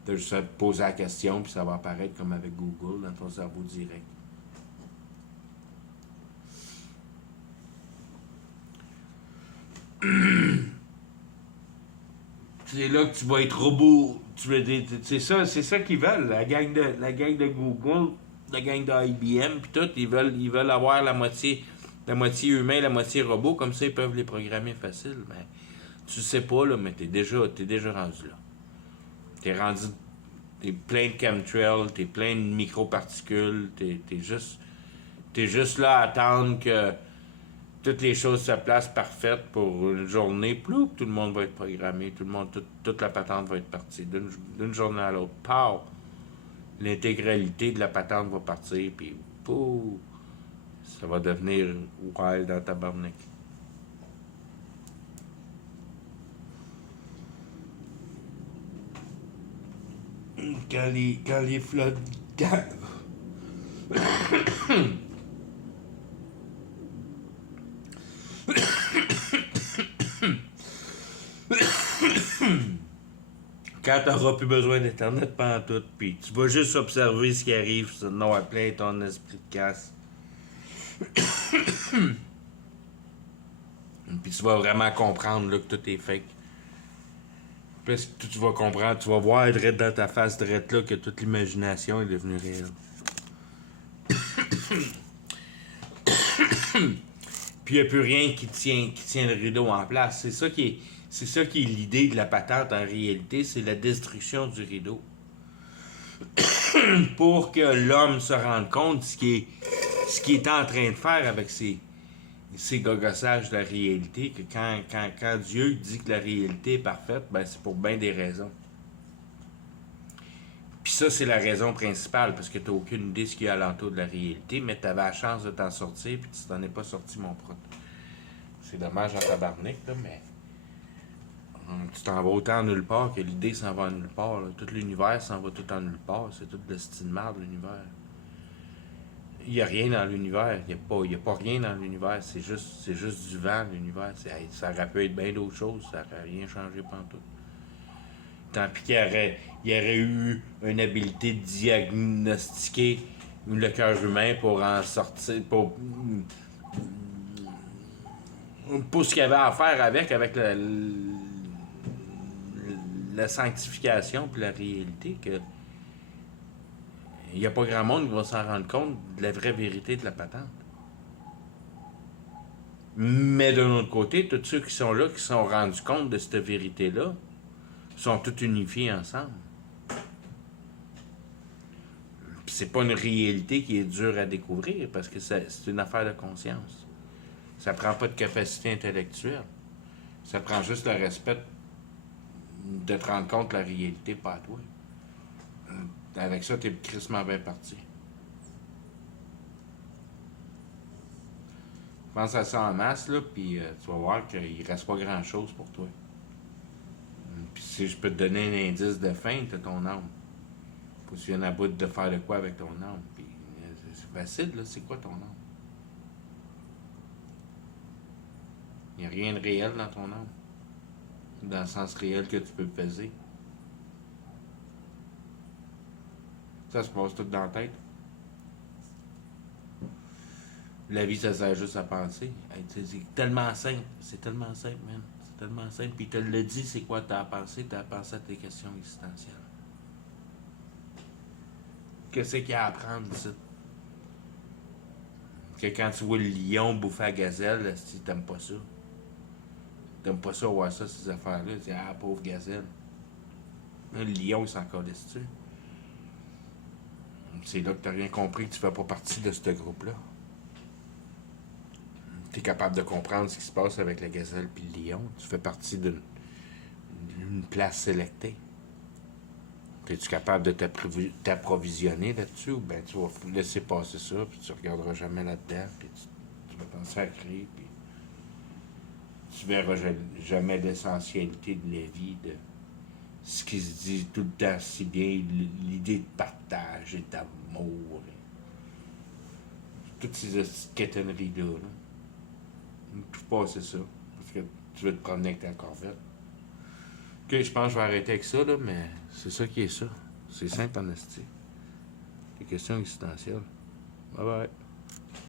Tu as juste à te poser la question, puis ça va apparaître comme avec Google dans ton cerveau direct. C'est là que tu vas être robot. C'est ça qu'ils veulent. La gang de Google, la gang de IBM, puis tout, ils veulent avoir la moitié humain, la moitié robot, comme ça ils peuvent les programmer facile. Mais tu sais pas, là, mais t'es déjà rendu là. T'es plein de chemtrails, t'es plein de microparticules, t'es juste là à attendre que toutes les choses se placent parfaites pour une journée, ploup, tout le monde va être programmé, toute la patente va être partie. D'une journée à l'autre, pow! L'intégralité de la patente va partir, puis pouf! Ça va devenir wild dans ta tabarnak. Quand les flottes... Quand t'auras plus besoin d'Internet pendant tout, puis tu vas juste observer ce qui arrive, sinon à plein ton esprit de casse. Puis tu vas vraiment comprendre là, que tout est fake. Parce que tu vas comprendre, tu vas voir direct dans ta face, direct là, que toute l'imagination est devenue réelle. Puis il n'y a plus rien qui tient le rideau en place. C'est ça qui est l'idée de la patente en réalité, c'est la destruction du rideau. Pour que l'homme se rende compte de ce qu'il est en train de faire avec ses gogossages de la réalité, que quand Dieu dit que la réalité est parfaite, ben c'est pour bien des raisons. Puis ça, c'est la raison principale, parce que tu n'as aucune idée de ce qu'il y a alentour de la réalité, mais tu avais la chance de t'en sortir, puis tu t'en es pas sorti, mon prote. C'est dommage en tabarnak, là, mais tu t'en vas autant nulle part que l'idée s'en va nulle part. Là. Tout l'univers s'en va tout en nulle part. C'est tout de style de marde, l'univers. Il n'y a rien dans l'univers. Il y a pas rien dans l'univers. C'est juste du vent, l'univers. Ça aurait pu être bien d'autres choses. Ça n'aurait rien changé pantoute. Tant pis il y aurait eu une habilité de diagnostiquer le cœur humain pour en sortir, pour ce qu'il y avait à faire avec la sanctification puis la réalité, que il n'y a pas grand monde qui va s'en rendre compte de la vraie vérité de la patente. Mais d'un autre côté, tous ceux qui sont là, qui se sont rendus compte de cette vérité-là, sont tous unifiés ensemble. Puis c'est pas une réalité qui est dure à découvrir, parce que c'est une affaire de conscience. Ça prend pas de capacité intellectuelle. Ça prend juste le respect de te rendre compte de la réalité, pas à toi. Avec ça, t'es crissement bien parti. Pense à ça en masse, là, puis tu vas voir qu'il reste pas grand-chose pour toi. Puis si je peux te donner un indice de fin, t'as ton âme. Faut que tu viennes à bout de faire de quoi avec ton âme. Puis c'est facile, là, c'est quoi ton âme? Il n'y a rien de réel dans ton âme. Dans le sens réel que tu peux peser. Ça se passe tout dans la tête. La vie, ça sert juste à penser. Hey, c'est tellement simple. C'est tellement simple, man. C'est tellement simple. Puis il te le dit, c'est quoi t'as à penser? T'as à penser à tes questions existentielles. Qu'est-ce qu'il y a à apprendre ici? Que quand tu vois le lion bouffer la gazelle, si t'aimes pas ça. T'aimes pas ça, voir ça, ces affaires-là. Tu dis, ah, pauvre gazelle. Le lion, il s'en calisse-tu? C'est là que t'as rien compris, que tu fais pas partie de ce groupe-là. Tu es capable de comprendre ce qui se passe avec la gazelle puis le lion. Tu fais partie d'une place sélectée. Es-tu capable de t'approvisionner là-dessus, ou bien tu vas laisser passer ça, puis tu regarderas jamais là-dedans, puis tu vas t'en sacrer, puis tu verras jamais l'essentialité de la vie, de ce qui se dit tout le temps si bien, l'idée de partage et d'amour. Toutes ces quétaineries-là. Là. Tout passer ça, parce que tu veux te promener avec ta corvette. Ok, je pense que je vais arrêter avec ça, là, mais c'est ça qui est ça. C'est simple en esti. Les questions existentielles. Bye bye.